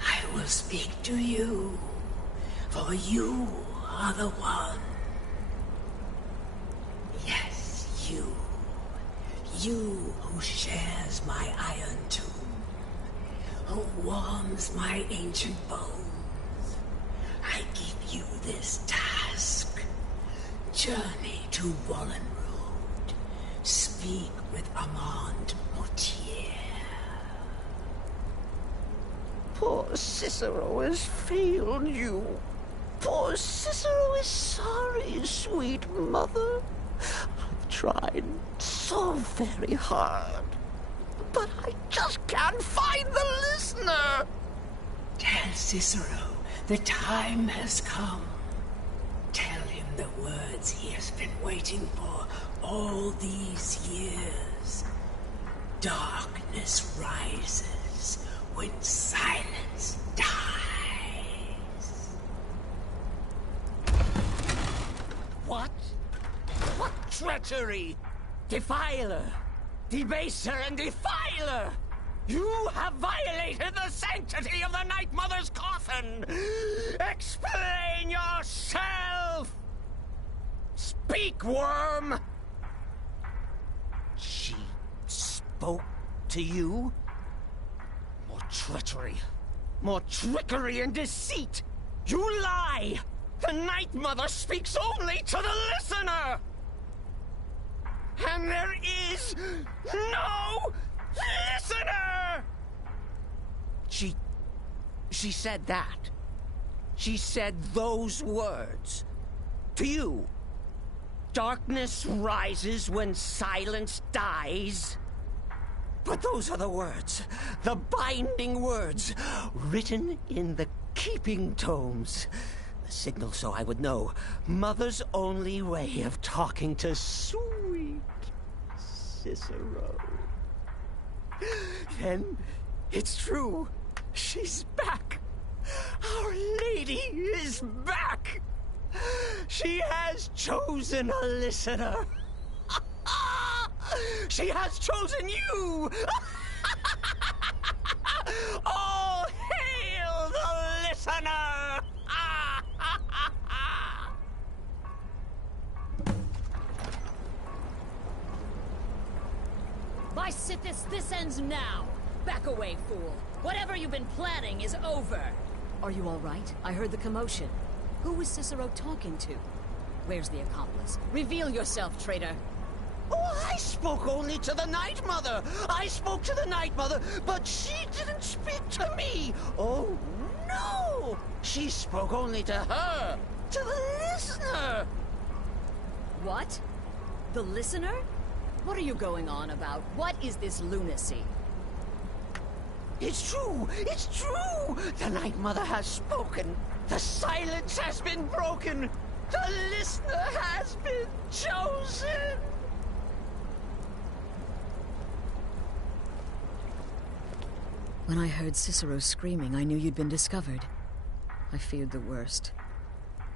I will speak to you, for you are the one. Yes, you. You who shares my iron tomb, who warms my ancient bones. I give you this task. Journey to Wallen Road. Speak with Armand Mortier. Poor Cicero has failed you. Poor Cicero is sorry, sweet mother. I've tried so very hard, but I just can't find the listener. Tell Cicero the time has come. Tell him the words he has been waiting for all these years. Darkness rises when silence dies. What? What treachery! Defiler! Debaser and defiler! You have violated the sanctity of the Night Mother's coffin! Explain yourself! Speak, worm! She spoke to you? More treachery, more trickery and deceit! You lie! The Night Mother speaks only to the listener! And there is no listener! She said that. She said those words. To you. Darkness rises when silence dies. But those are the words, the binding words, written in the keeping tomes. The signal so I would know. Mother's only way of talking to sweet Cicero. Then it's true. She's back. Our Lady is back. She has chosen a listener. She has chosen you. All hail the listener. By Sithis, this ends now. Back away, fool. Whatever you've been planning is over. Are you all right? I heard the commotion. Who was Cicero talking to? Where's the accomplice? Reveal yourself, traitor. Oh, I spoke only to the Night Mother. I spoke to the Night Mother, but she didn't speak to me. Oh, no. She spoke only to her, to the listener. What? The listener? What are you going on about? What is this lunacy? It's true! It's true! The Night Mother has spoken! The silence has been broken! The listener has been chosen! When I heard Cicero screaming, I knew you'd been discovered. I feared the worst.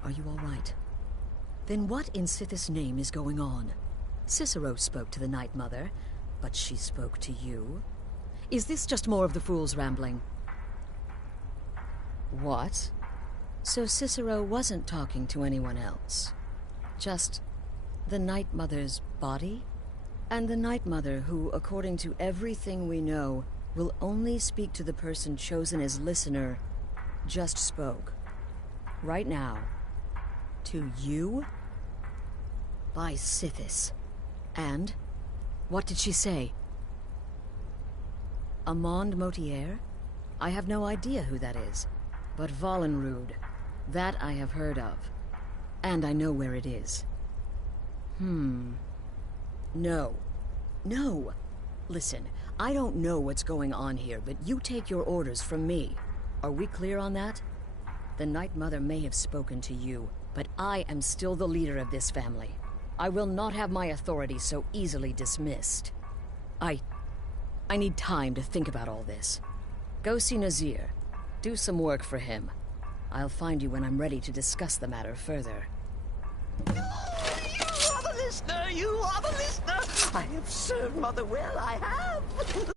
Are you all right? Then what in Sithis' name is going on? Cicero spoke to the Night Mother, but she spoke to you? Is this just more of the fool's rambling? What? So Cicero wasn't talking to anyone else? Just the Night Mother's body? And the Night Mother, who, according to everything we know, will only speak to the person chosen as listener, just spoke. Right now. To you? By Sithis. And? What did she say? Amand Motier? I have no idea who that is. But Vollenrud, that I have heard of. And I know where it is. No. No! Listen, I don't know what's going on here, but you take your orders from me. Are we clear on that? The Night Mother may have spoken to you, but I am still the leader of this family. I will not have my authority so easily dismissed. I need time to think about all this. Go see Nazir. Do some work for him. I'll find you when I'm ready to discuss the matter further. You are the listener! You are the listener! I have served Mother well, I have!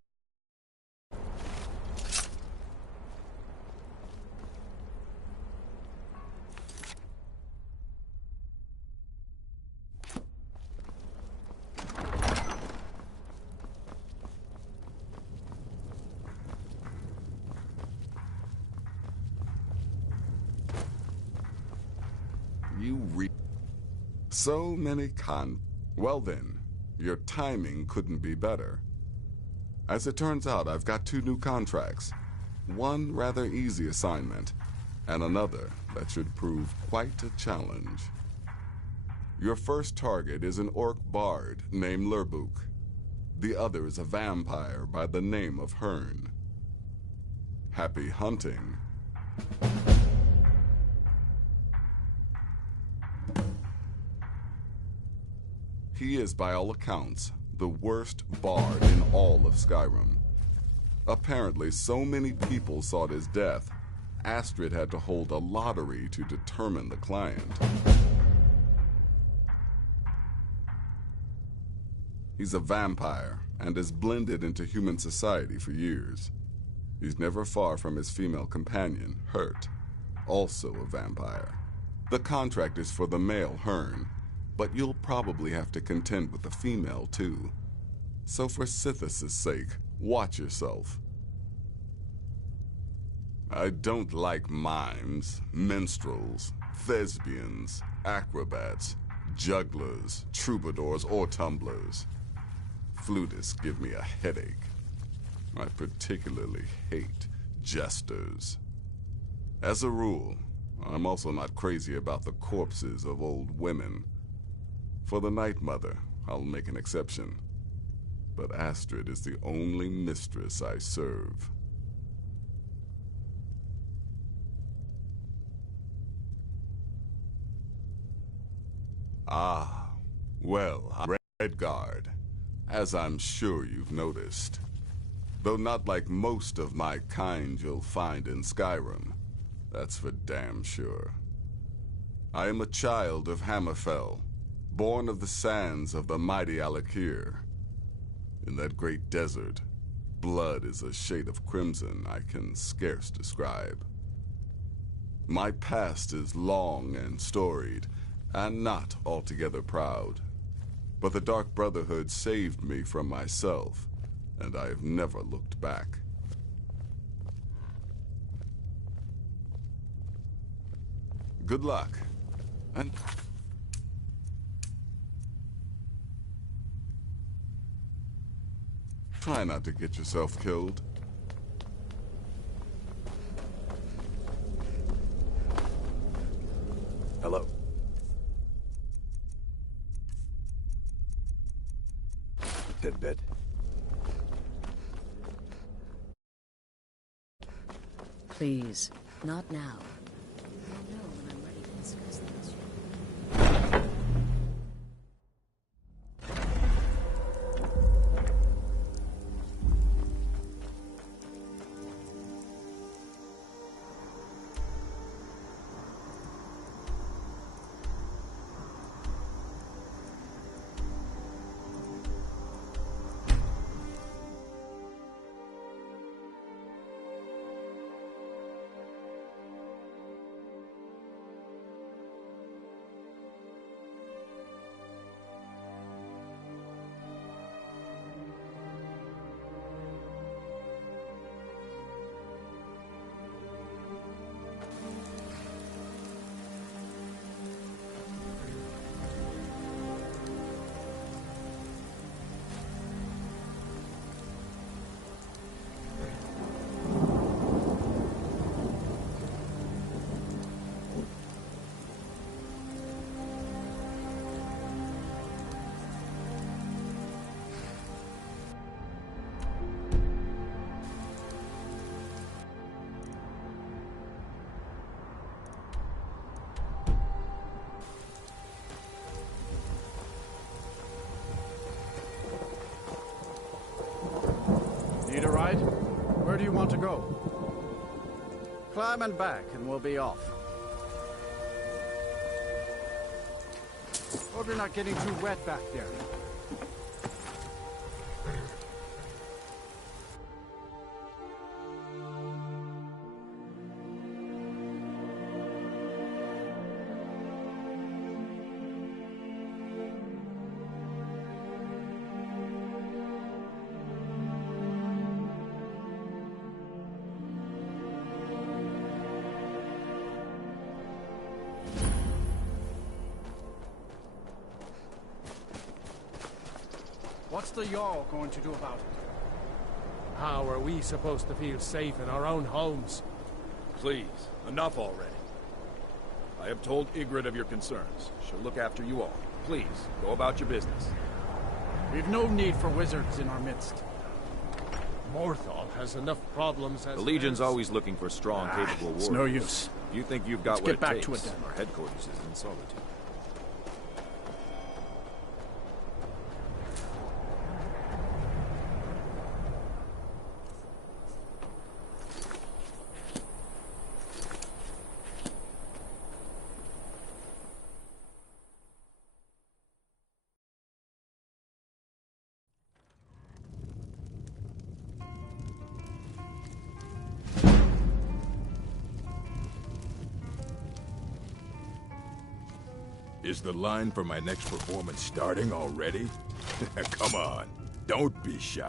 So many Well then, your timing couldn't be better. As it turns out, I've got 2 new contracts. One rather easy assignment, and another that should prove quite a challenge. Your first target is an orc bard named Lurbuk. The other is a vampire by the name of Hearn. Happy hunting. He is, by all accounts, the worst bard in all of Skyrim. Apparently, so many people sought his death, Astrid had to hold a lottery to determine the client. He's a vampire and has blended into human society for years. He's never far from his female companion, Hurt, also a vampire. The contract is for the male Hearn, but you'll probably have to contend with the female, too. So for Sithis' sake, watch yourself. I don't like mimes, minstrels, thespians, acrobats, jugglers, troubadours, or tumblers. Flutists give me a headache. I particularly hate jesters. As a rule, I'm also not crazy about the corpses of old women. For the Night Mother, I'll make an exception. But Astrid is the only mistress I serve. Ah, well, Redguard, as I'm sure you've noticed. Though not like most of my kind you'll find in Skyrim. That's for damn sure. I am a child of Hammerfell, born of the sands of the mighty Alakir. In that great desert, blood is a shade of crimson I can scarce describe. My past is long and storied, and not altogether proud. But the Dark Brotherhood saved me from myself, and I have never looked back. Good luck, and... try not to get yourself killed. Hello. Tidbit. Please, not now. I'll know when I'm ready to discuss this. Need a ride? Where do you want to go? Climb and back, and we'll be off. Hope you're not getting too wet back there. What's the Jarl going to do about it? How are we supposed to feel safe in our own homes? Please, enough already. I have told Ygritte of your concerns. She'll look after you all. Please, go about your business. We've no need for wizards in our midst. Morthal has enough problems as... The Legion's always looking for strong, capable warriors. It's no use. You think you've got Let's what get it back takes. to it then. Our headquarters is in Solitude. Is the line for my next performance starting already? Come on, don't be shy.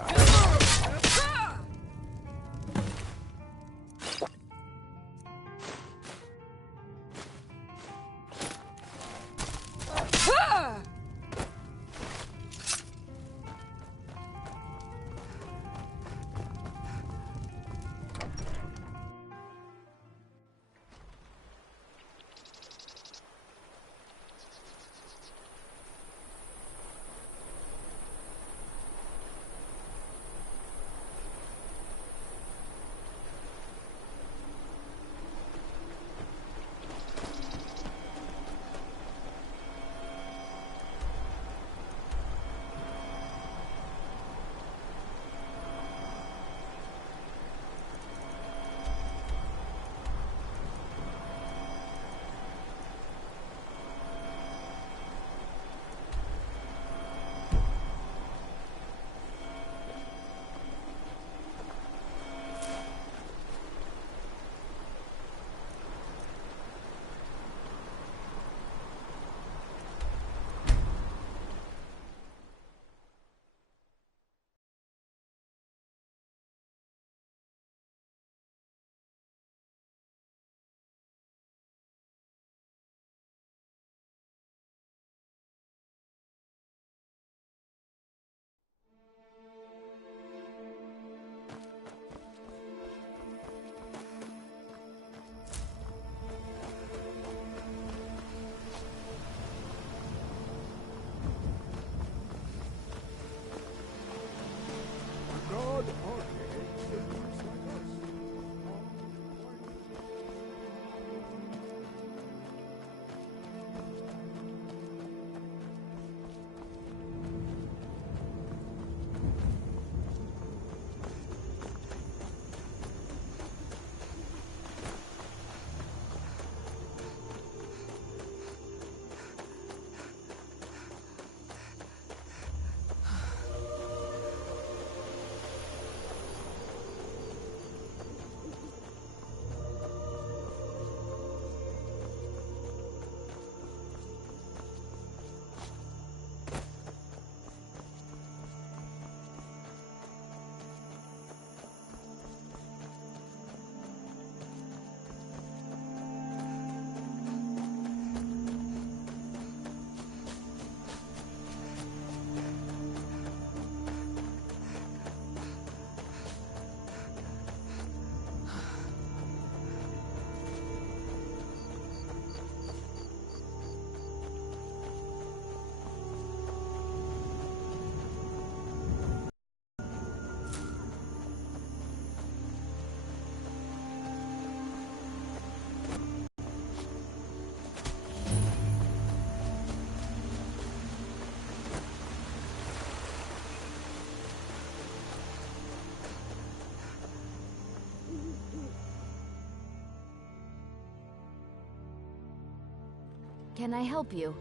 Can I help you?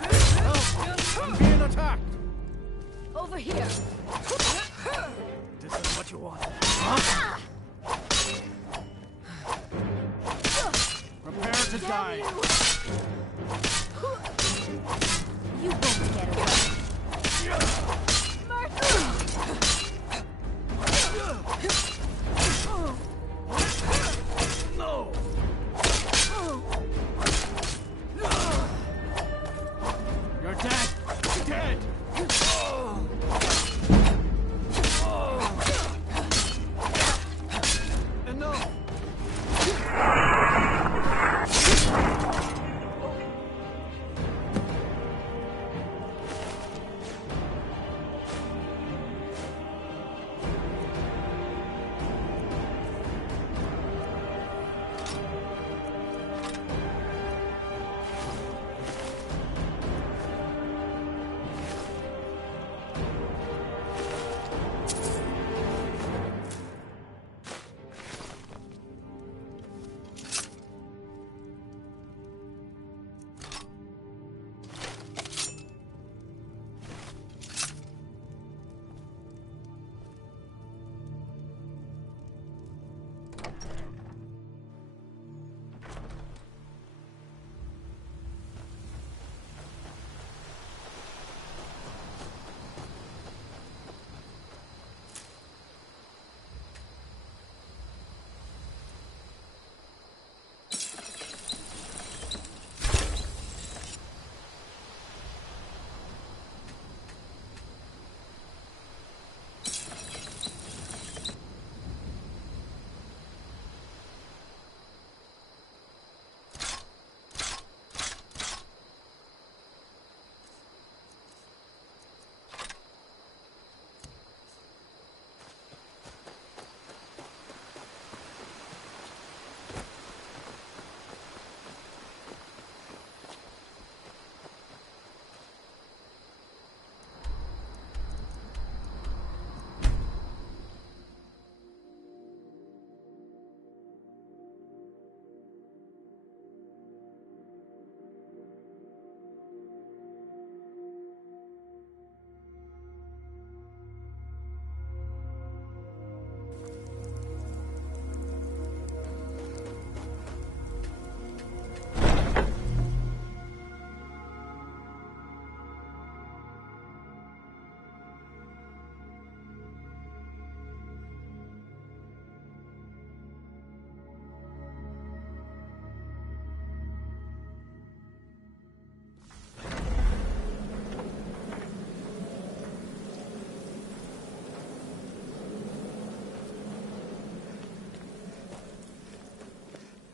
I'm being attacked! Over here! This is what you want. Huh? Prepare to die! You won't get away. No! You're dead! Dead! Enough!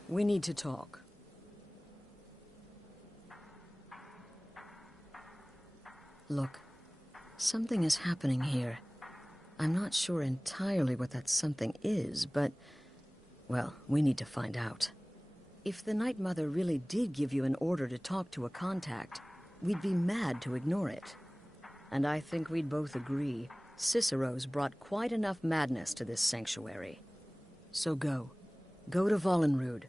We need to talk. Look, something is happening here. I'm not sure entirely what that something is, but, well, we need to find out. If the Night Mother really did give you an order to talk to a contact, we'd be mad to ignore it. And I think we'd both agree Cicero's brought quite enough madness to this sanctuary. So go. Go to Vollenrud.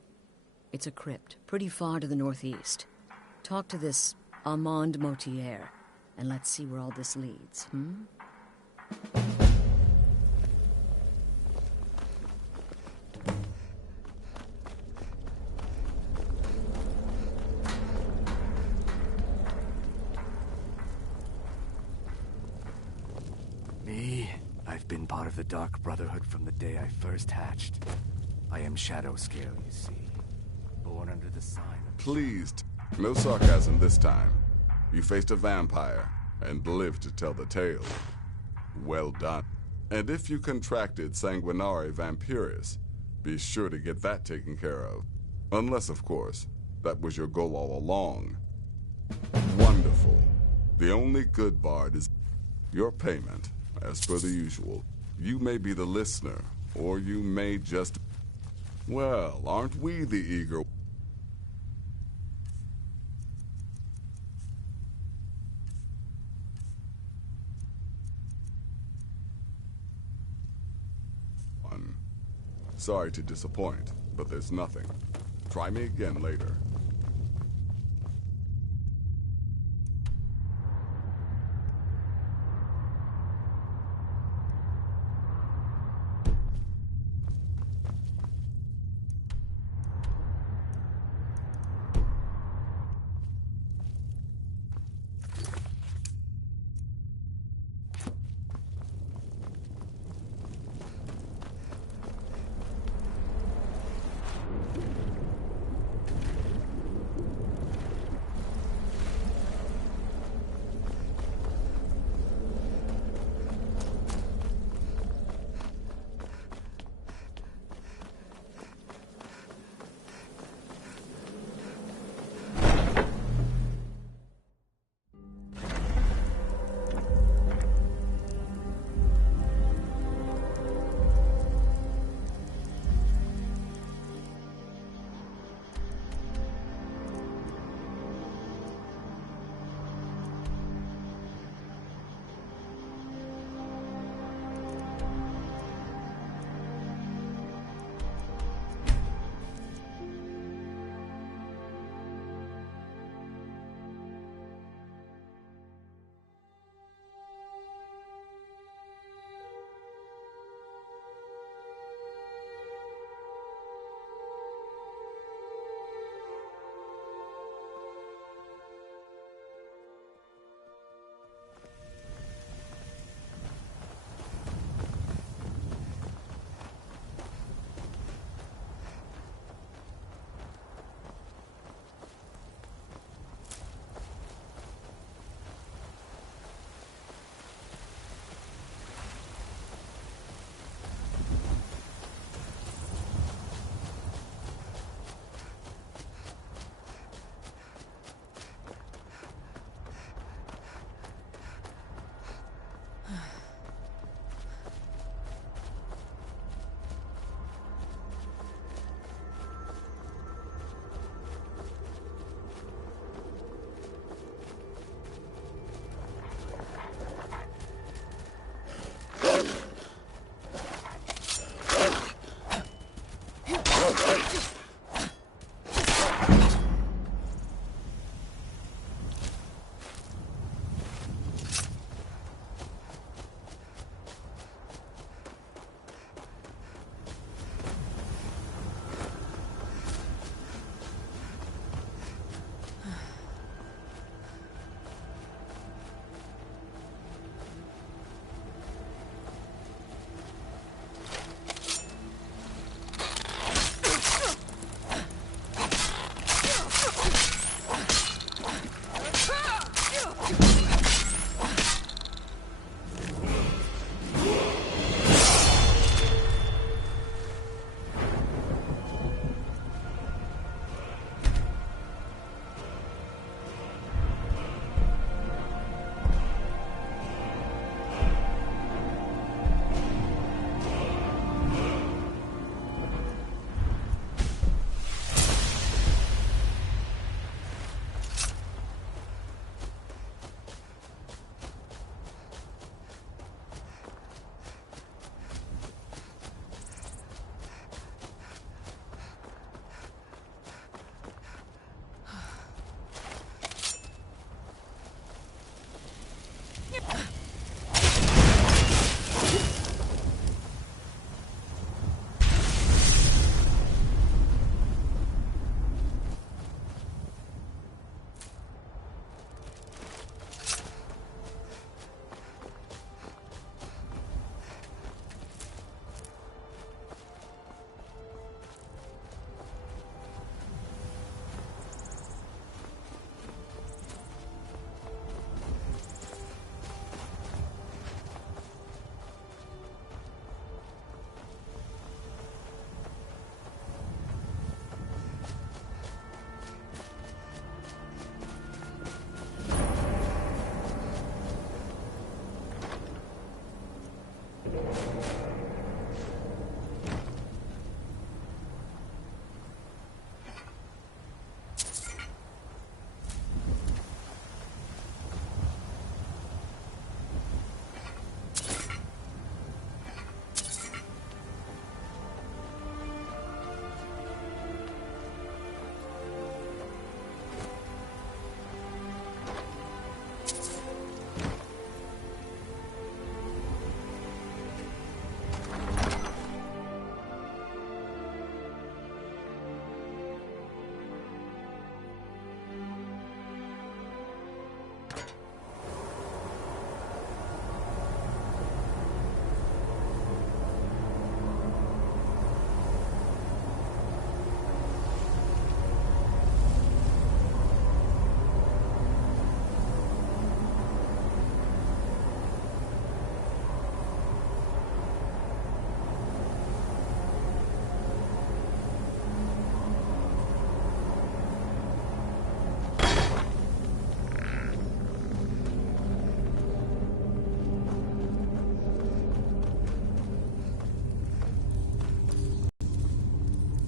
It's a crypt, pretty far to the northeast. Talk to this Armand Motier, and let's see where all this leads, Me? I've been part of the Dark Brotherhood from the day I first hatched. I am Shadow Scale, you see. Born under the sign of... Please, no sarcasm this time. You faced a vampire and lived to tell the tale. Well done. And if you contracted Sanguinare Vampiris, be sure to get that taken care of. Unless, of course, that was your goal all along. Wonderful. The only good bard is your payment, as per the usual. You may be the listener, or you may just... Well, aren't we the eager... None. Sorry to disappoint, but there's nothing. Try me again later.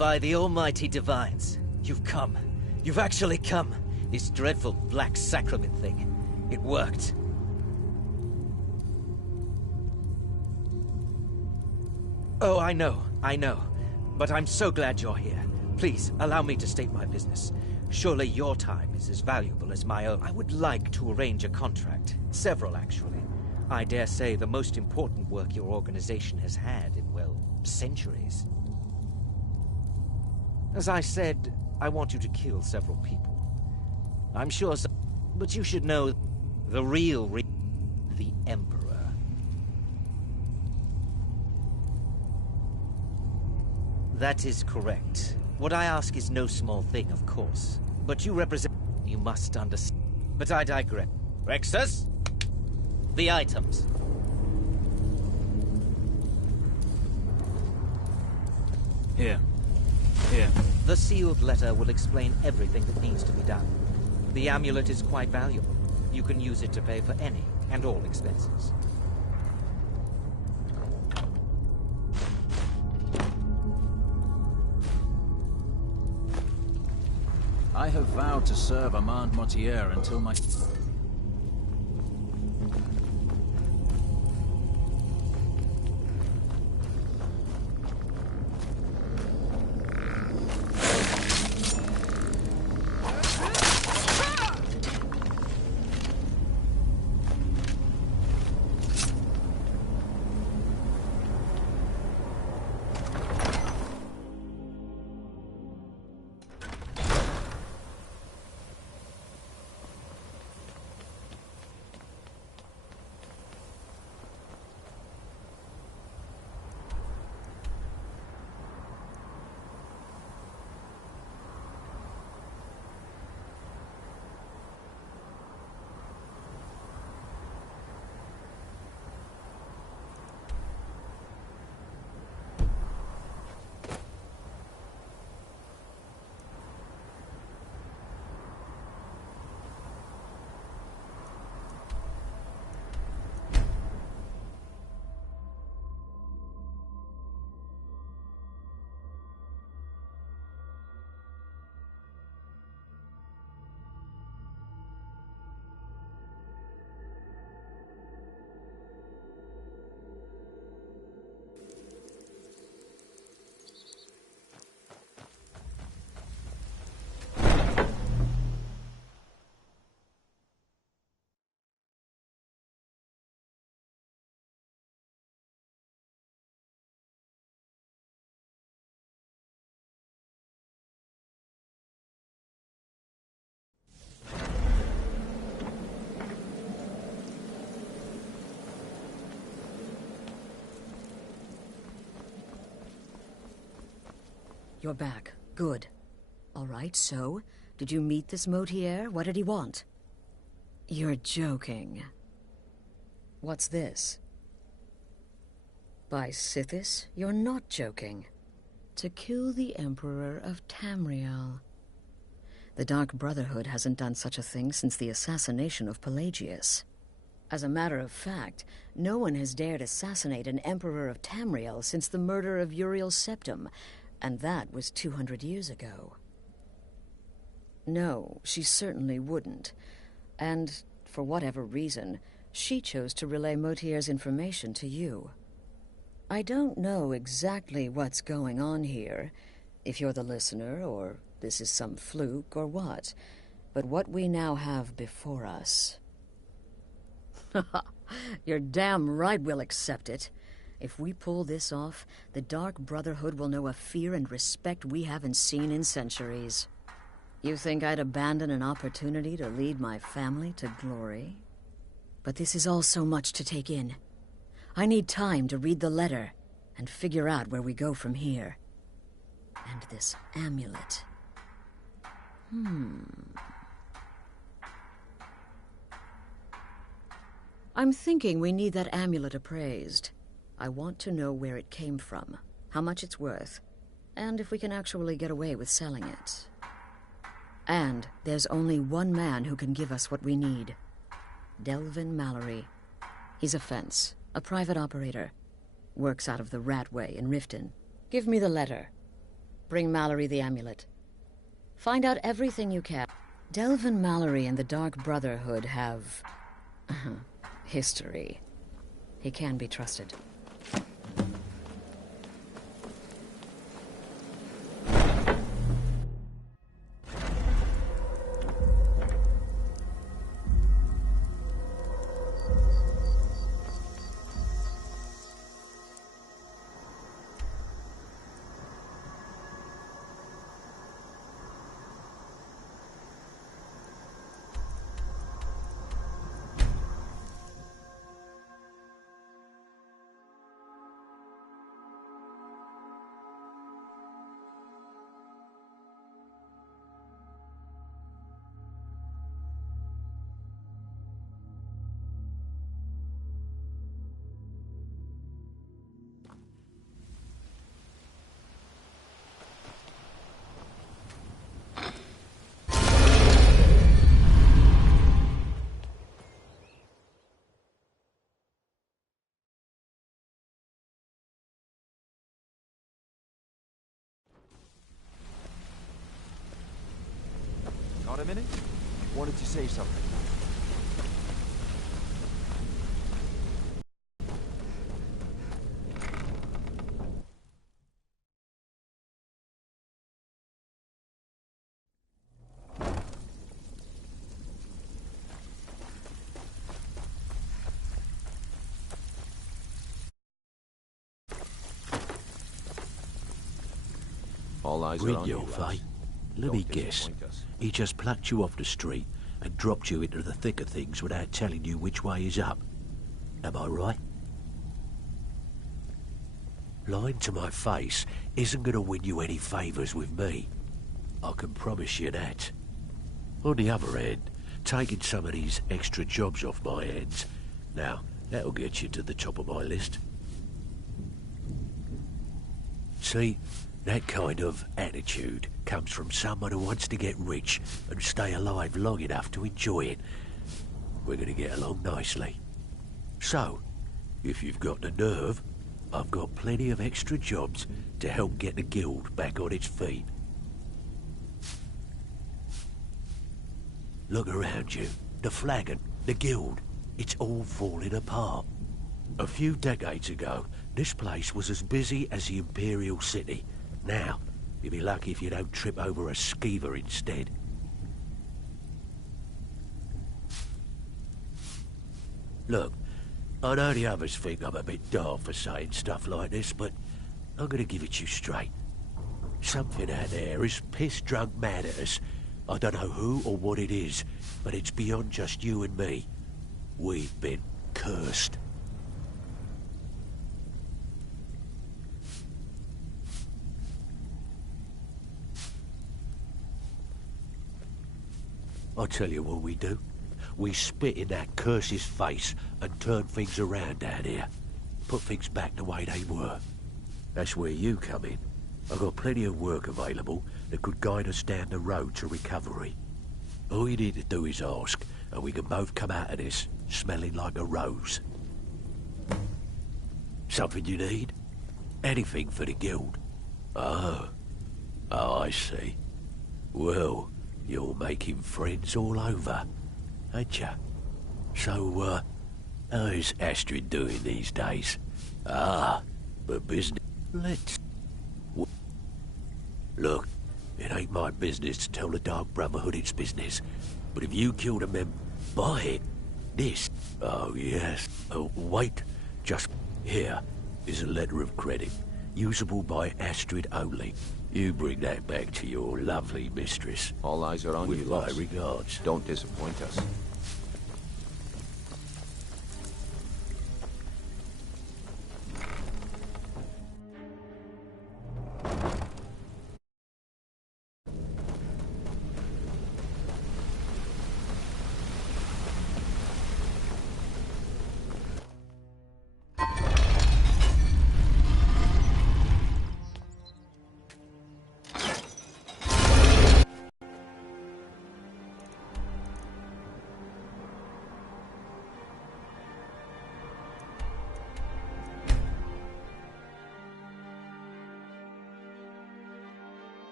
By the almighty divines, you've come. You've actually come. This dreadful black sacrament thing. It worked. Oh, I know. But I'm so glad you're here. Please, allow me to state my business. Surely your time is as valuable as my own. I would like to arrange a contract. Several, actually. I dare say the most important work your organization has had in, well, centuries. As I said, I want you to kill several people. I'm sure but you should know the the Emperor. That is correct. What I ask is no small thing, of course. But you represent... You must understand. But I digress. Rexus? The items. Here. The sealed letter will explain everything that needs to be done. The amulet is quite valuable. You can use it to pay for any and all expenses. I have vowed to serve Armand Mortier until my... You're back. Good. All right, so, did you meet this Motier? What did he want? You're joking. What's this? By Sithis, you're not joking. To kill the Emperor of Tamriel. The Dark Brotherhood hasn't done such a thing since the assassination of Pelagius. As a matter of fact, no one has dared assassinate an Emperor of Tamriel since the murder of Uriel Septim, and that was 200 years ago. No, she certainly wouldn't. And, for whatever reason, she chose to relay Motier's information to you. I don't know exactly what's going on here, if you're the listener, or this is some fluke, or what. But what we now have before us... You're damn right we'll accept it. If we pull this off, the Dark Brotherhood will know a fear and respect we haven't seen in centuries. You think I'd abandon an opportunity to lead my family to glory? But this is all so much to take in. I need time to read the letter and figure out where we go from here. And this amulet. I'm thinking we need that amulet appraised. I want to know where it came from, how much it's worth, and if we can actually get away with selling it. And there's only one man who can give us what we need. Delvin Mallory. He's a fence, a private operator. Works out of the Ratway in Riften. Give me the letter. Bring Mallory the amulet. Find out everything you can. Delvin Mallory and the Dark Brotherhood have... history. He can be trusted. Got a minute? Wanted to say something. All eyes are on you, Faye. Let me guess. He just plucked you off the street and dropped you into the thick of things without telling you which way is up. Am I right? Lying to my face isn't going to win you any favours with me. I can promise you that. On the other hand, taking some of these extra jobs off my hands, now, that'll get you to the top of my list. See, that kind of attitude comes from someone who wants to get rich and stay alive long enough to enjoy it. We're going to get along nicely. So, if you've got the nerve, I've got plenty of extra jobs to help get the guild back on its feet. Look around you. The flagon, the guild, it's all falling apart. A few decades ago, this place was as busy as the Imperial City. Now, you'll be lucky if you don't trip over a skeever instead. Look, I know the others think I'm a bit daft for saying stuff like this, but I'm gonna give it you straight. Something out there is piss-drunk mad at us. I don't know who or what it is, but it's beyond just you and me. We've been cursed. I'll tell you what we do. We spit in that curse's face and turn things around down here. Put things back the way they were. That's where you come in. I've got plenty of work available that could guide us down the road to recovery. All you need to do is ask, and we can both come out of this smelling like a rose. Something you need? Anything for the guild? Oh, I see. Well, you're making friends all over, ain't ya? So, how's Astrid doing these days? Ah, but business... Let's... Look, it ain't my business to tell the Dark Brotherhood its business. But if you killed a buy it. This... Oh, yes. Oh, wait. Just... Here is a letter of credit. Usable by Astrid only. You bring that back to your lovely mistress. All eyes are on you, with my boss. regards. Don't disappoint us.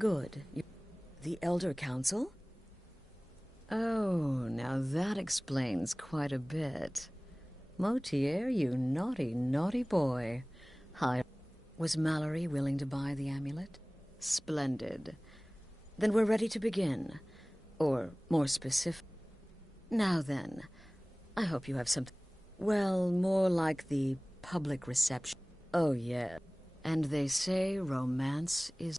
Good. The Elder Council? Oh, now that explains quite a bit. Motier, you naughty, naughty boy. Hi. Was Mallory willing to buy the amulet? Splendid. Then we're ready to begin. Or, more specific. Now then, I hope you have something... Well, more like the public reception. Oh, yeah. And they say romance is...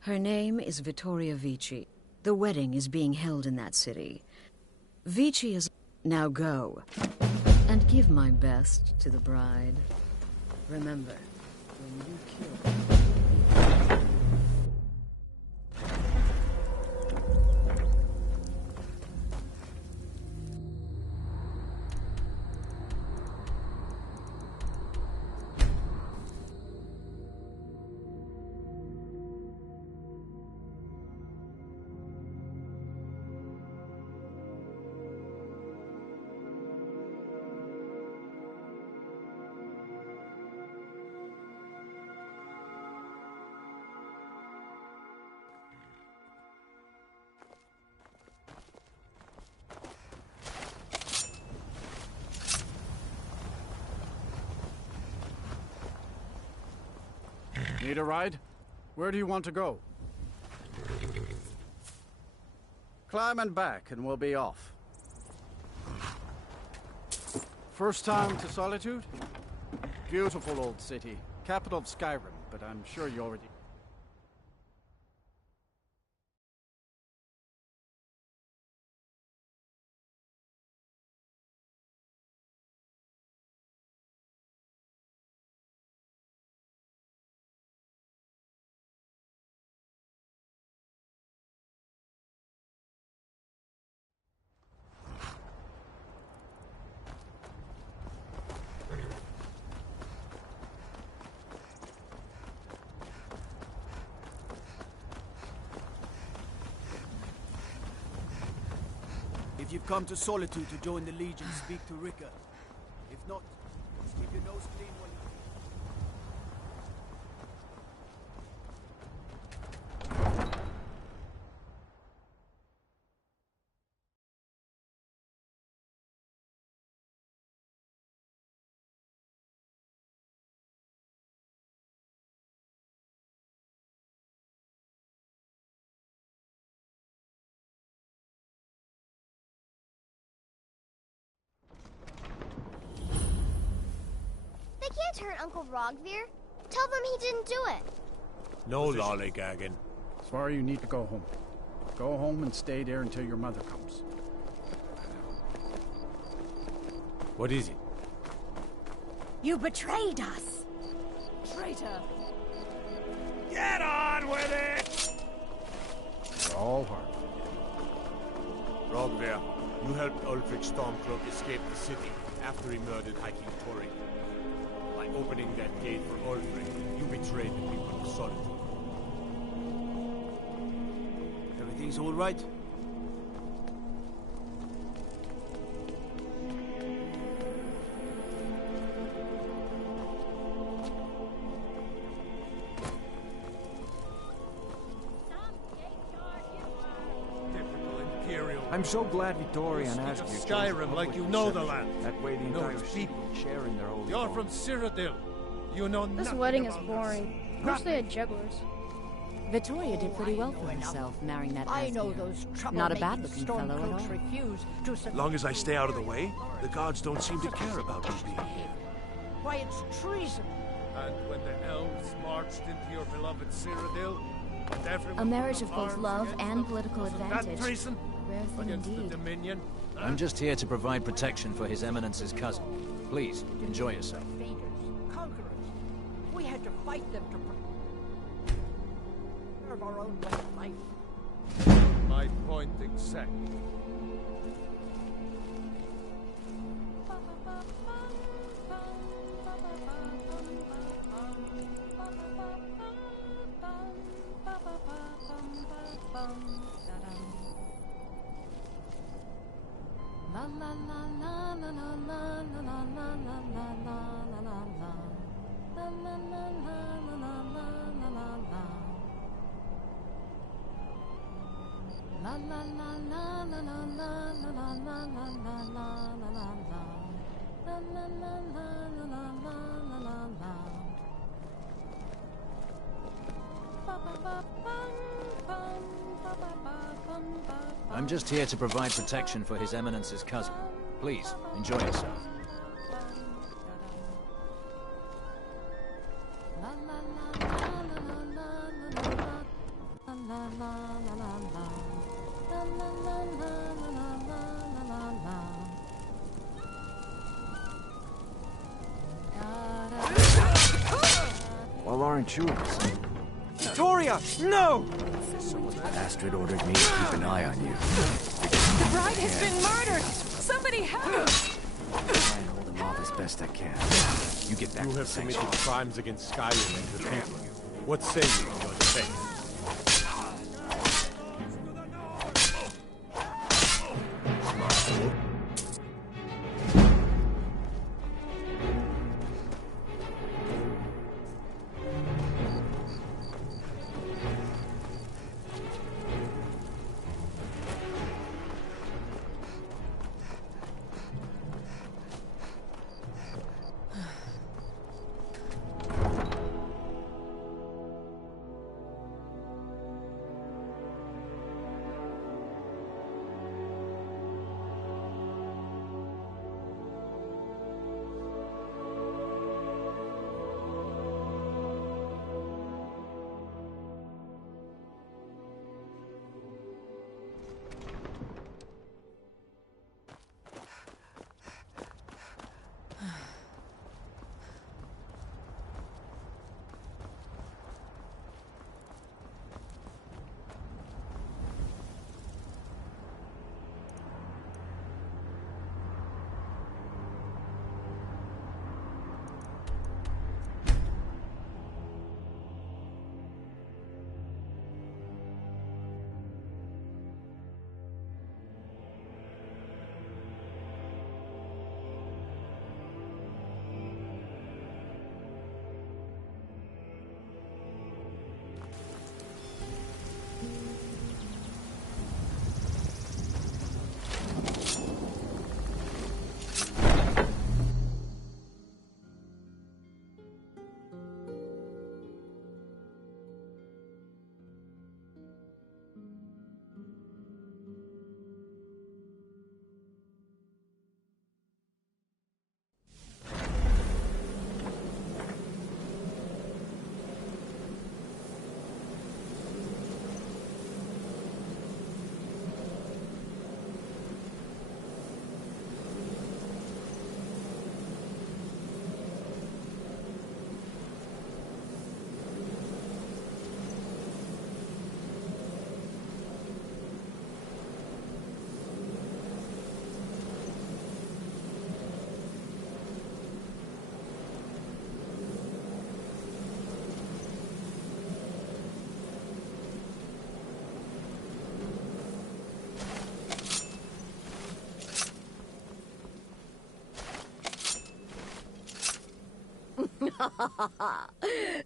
Her name is Vittoria Vici. The wedding is being held in that city. Vici is... Now go. And give my best to the bride. Remember, when you kill... Need a ride? Where do you want to go? Climb and back, and we'll be off. First time to Solitude? Beautiful old city. Capital of Skyrim, but I'm sure you already... If you've come to Solitude to join the Legion, speak to Rika. If not, just keep your nose clean while They can't hurt Uncle Rogvir. Tell them he didn't do it. No lollygagging. Sorry, you need to go home. Go home and stay there until your mother comes. What is it? You betrayed us! Traitor! Get on with it! We're all hard. Rogver, you helped Ulfric Stormcloak escape the city after he murdered High King Tori. By opening that gate for Ulfric, you betrayed the people of Solitude. everything's all right. I'm so glad Victorian asked you. Skyrim like you know the land. That way the entire people share in their holy You're home. from Cyrodiil. You know This nothing wedding is about boring. Wish they had jugglers. Vittoria did pretty well for herself, marrying that I know Asmir. those Not a bad-looking fellow at all. refuse to As long as I stay out of the way, the gods don't seem to care about me being here. Why, it's treason. And when the elves marched into your beloved Cyrodiil, and everyone A marriage put of up both arms love against and them, political wasn't advantage. that treason? Rare thing Against indeed. the Dominion? I'm just here to provide protection for His Eminence's cousin. Please, enjoy yourself. Invaders, conquerors. We had to fight them to preserve our own way of life. My point exact. La la la la la la la la la la la la la la la. La la la la la la la la la la. La la la la la la la la la la la la la la la la. La la la la la la la la la la. I'm just here to provide protection for His Eminence's cousin. Please, enjoy yourself. Well, aren't you? Victoria! No! Astrid ordered me to keep an eye on you. The bride has been murdered! Somebody help! Try and hold him off as best I can. You get back You to have the committed sanctuary. crimes against Skyrim and her people. What say you in your defense?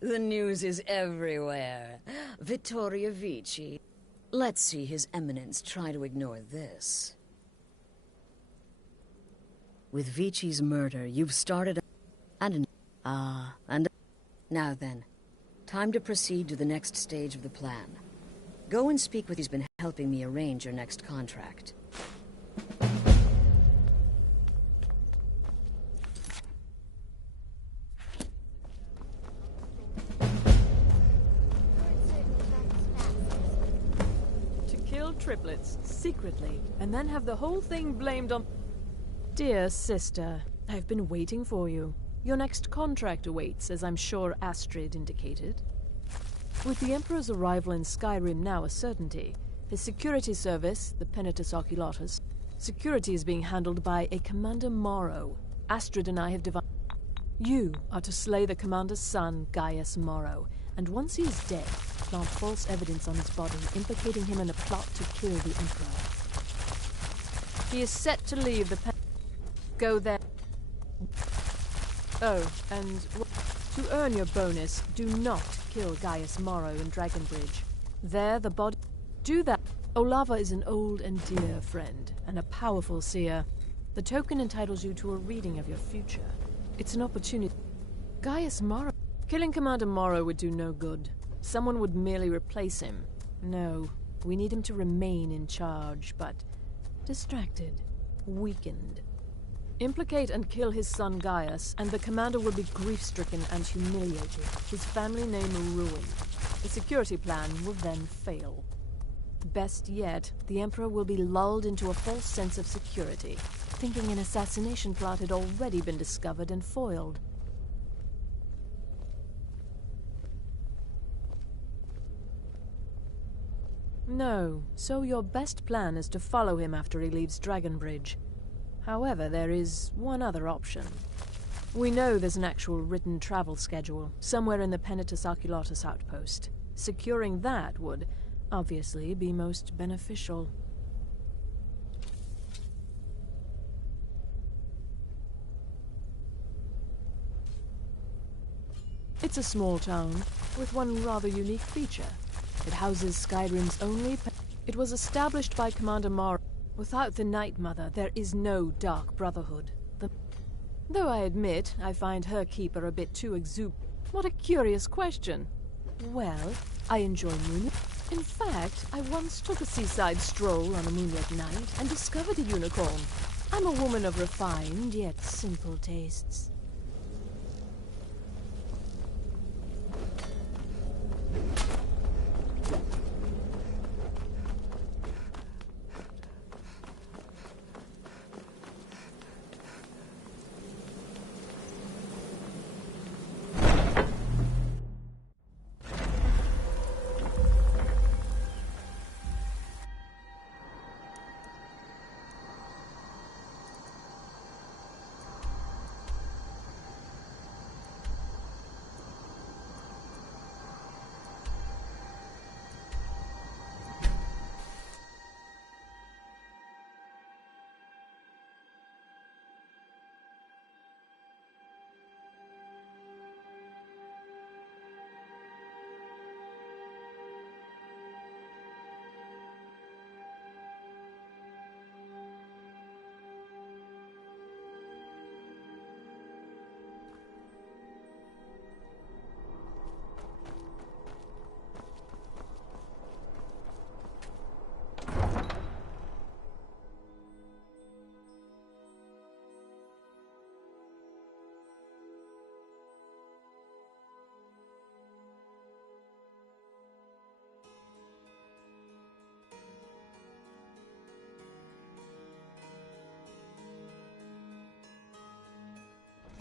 The news is everywhere. Vittoria Vici. Let's see His Eminence try to ignore this. With Vici's murder, you've started and now then, time to proceed to the next stage of the plan. Go and speak with who's been helping me arrange your next contract. Triplets, secretly, and then have the whole thing blamed on... Dear sister, I've been waiting for you. Your next contract awaits, as I'm sure Astrid indicated. With the Emperor's arrival in Skyrim now a certainty, his security service, the Penitus Oculatus, security is being handled by a Commander Morrow. Astrid and I have divided... You are to slay the Commander's son, Gaius Morrow, and once he is dead, plant false evidence on his body, implicating him in a plot to kill the Emperor. He is set to leave the Go there. Oh, and to earn your bonus, do not kill Gaius Morrow in Dragonbridge. There, the body... Do that. Olava is an old and dear friend, and a powerful seer. The token entitles you to a reading of your future. It's an opportunity. Gaius Morrow. Killing Commander Morrow would do no good. Someone would merely replace him. No, we need him to remain in charge, but distracted, weakened. Implicate and kill his son Gaius, and the commander will be grief-stricken and humiliated, his family name ruined. The security plan will then fail. Best yet, the Emperor will be lulled into a false sense of security, thinking an assassination plot had already been discovered and foiled. No, so your best plan is to follow him after he leaves Dragonbridge. However, there is one other option. We know there's an actual written travel schedule, somewhere in the Penitus Oculatus outpost. Securing that would, obviously, be most beneficial. It's a small town, with one rather unique feature. It houses Skyrim's only... It was established by Commander Morrow. Without the Night Mother, there is no Dark Brotherhood. Though I admit, I find her keeper a bit too What a curious question. Well, I enjoy moonlight. In fact, I once took a seaside stroll on a moonlit night and discovered a unicorn. I'm a woman of refined yet simple tastes.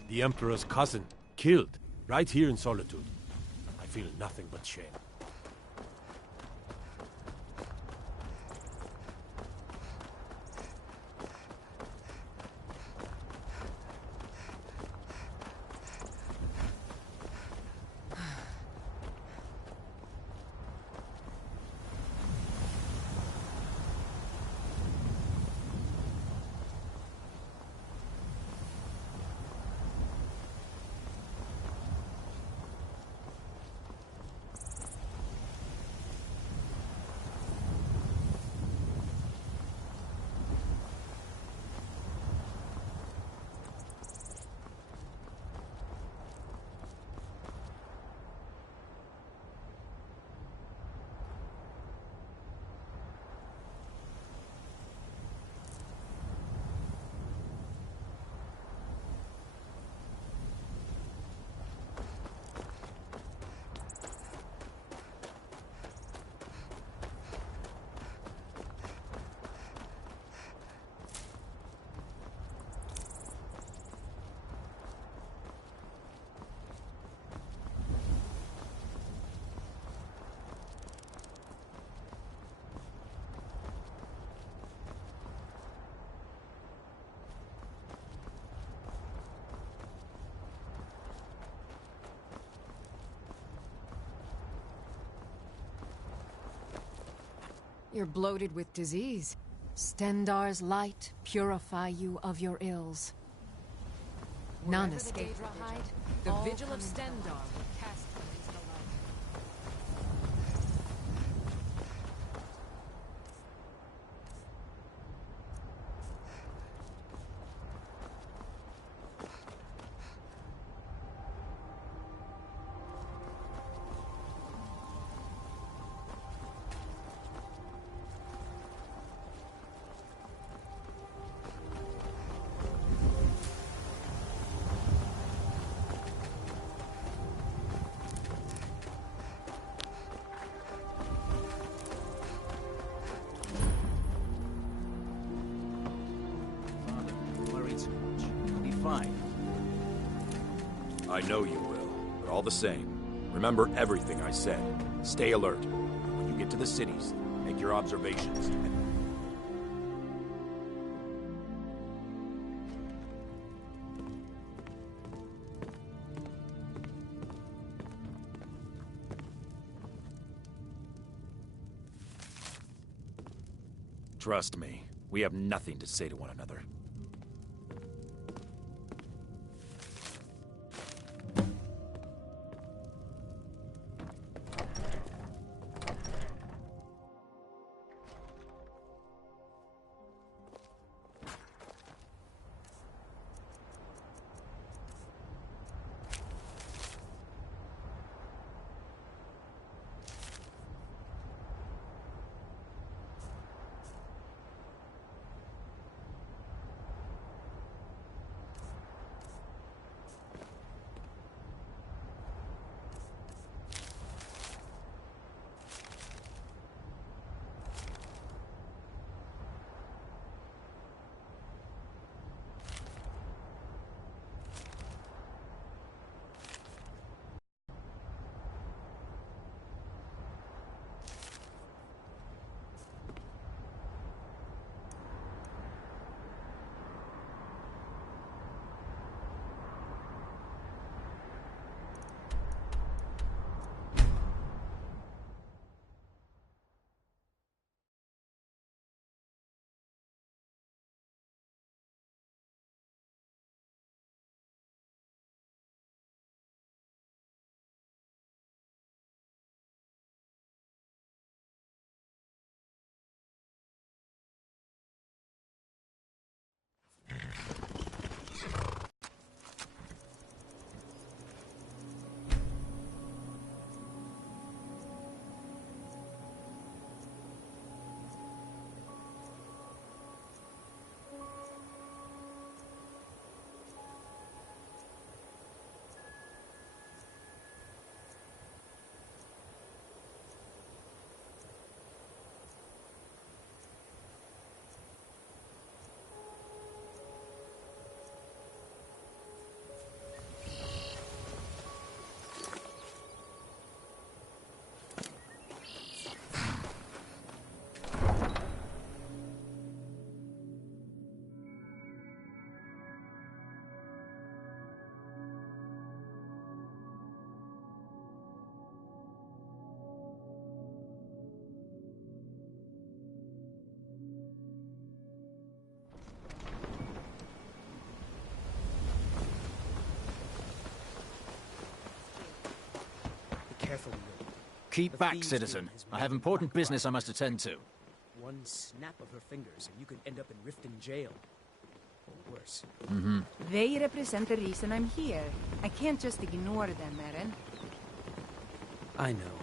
The Emperor's cousin, killed, right here in Solitude. I feel nothing but shame. You're bloated with disease. Stendar's light purify you of your ills. None escape the vigil of Stendar will cast them into the light. fine. I know you will, but all the same, remember everything I said. Stay alert. When you get to the cities, make your observations. Trust me, we have nothing to say to one another. Careful, Will. Keep back, citizen. I have important business I must attend to. One snap of her fingers and you could end up in Riften jail. Or worse. They represent the reason I'm here. I can't just ignore them, Eren. I know.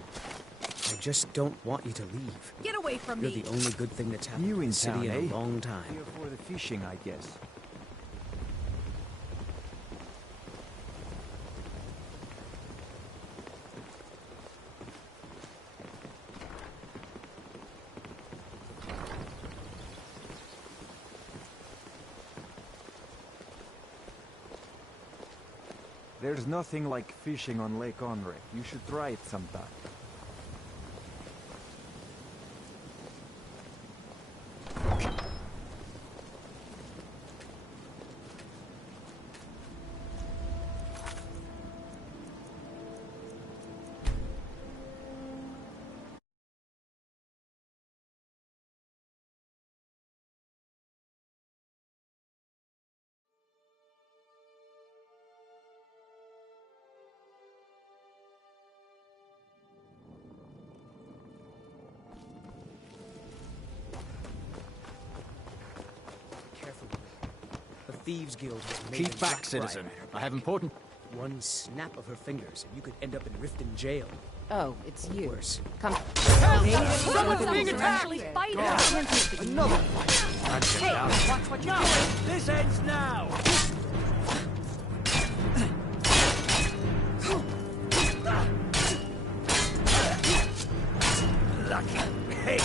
I just don't want you to leave. Get away from You're me! the only good thing that's happened You in in the city town, in eh? a long time. Here for the fishing, I guess. There's nothing like fishing on Lake Onre. You should try it sometime. Careful, Will. The Thieves Guild has made Keep in back, Blackbriar. citizen. I have important... One snap of her fingers and you could end up in Riften jail. Oh, it's you. Worse. Come. Someone's being attacked! Another Hey, watch what you're doing! This ends now! Lucky. Hey!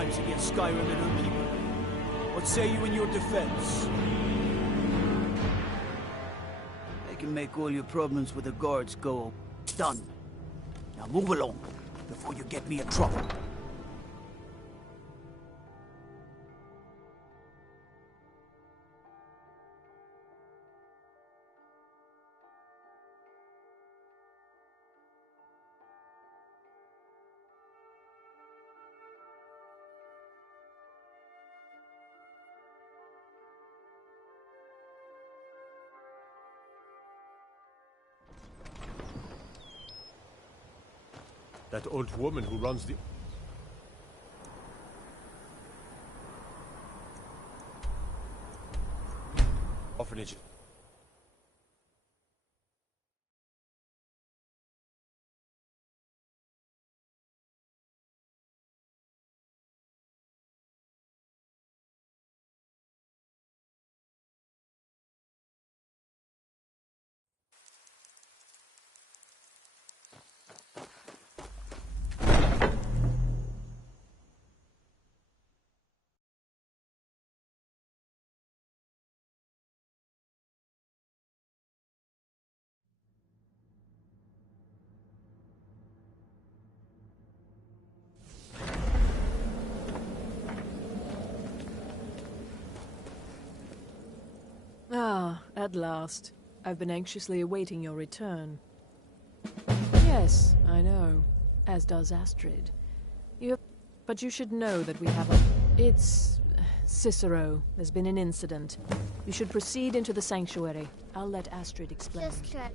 crimes against Skyrim and her people. What say you in your defense? I can make all your problems with the guards go done. Now move along, before you get me in trouble. That old woman who runs the... orphanage. Ah, at last. I've been anxiously awaiting your return. Yes, I know. As does Astrid. But you should know that we have a... It's... Cicero. There's been an incident. You should proceed into the sanctuary. I'll let Astrid explain. Just check.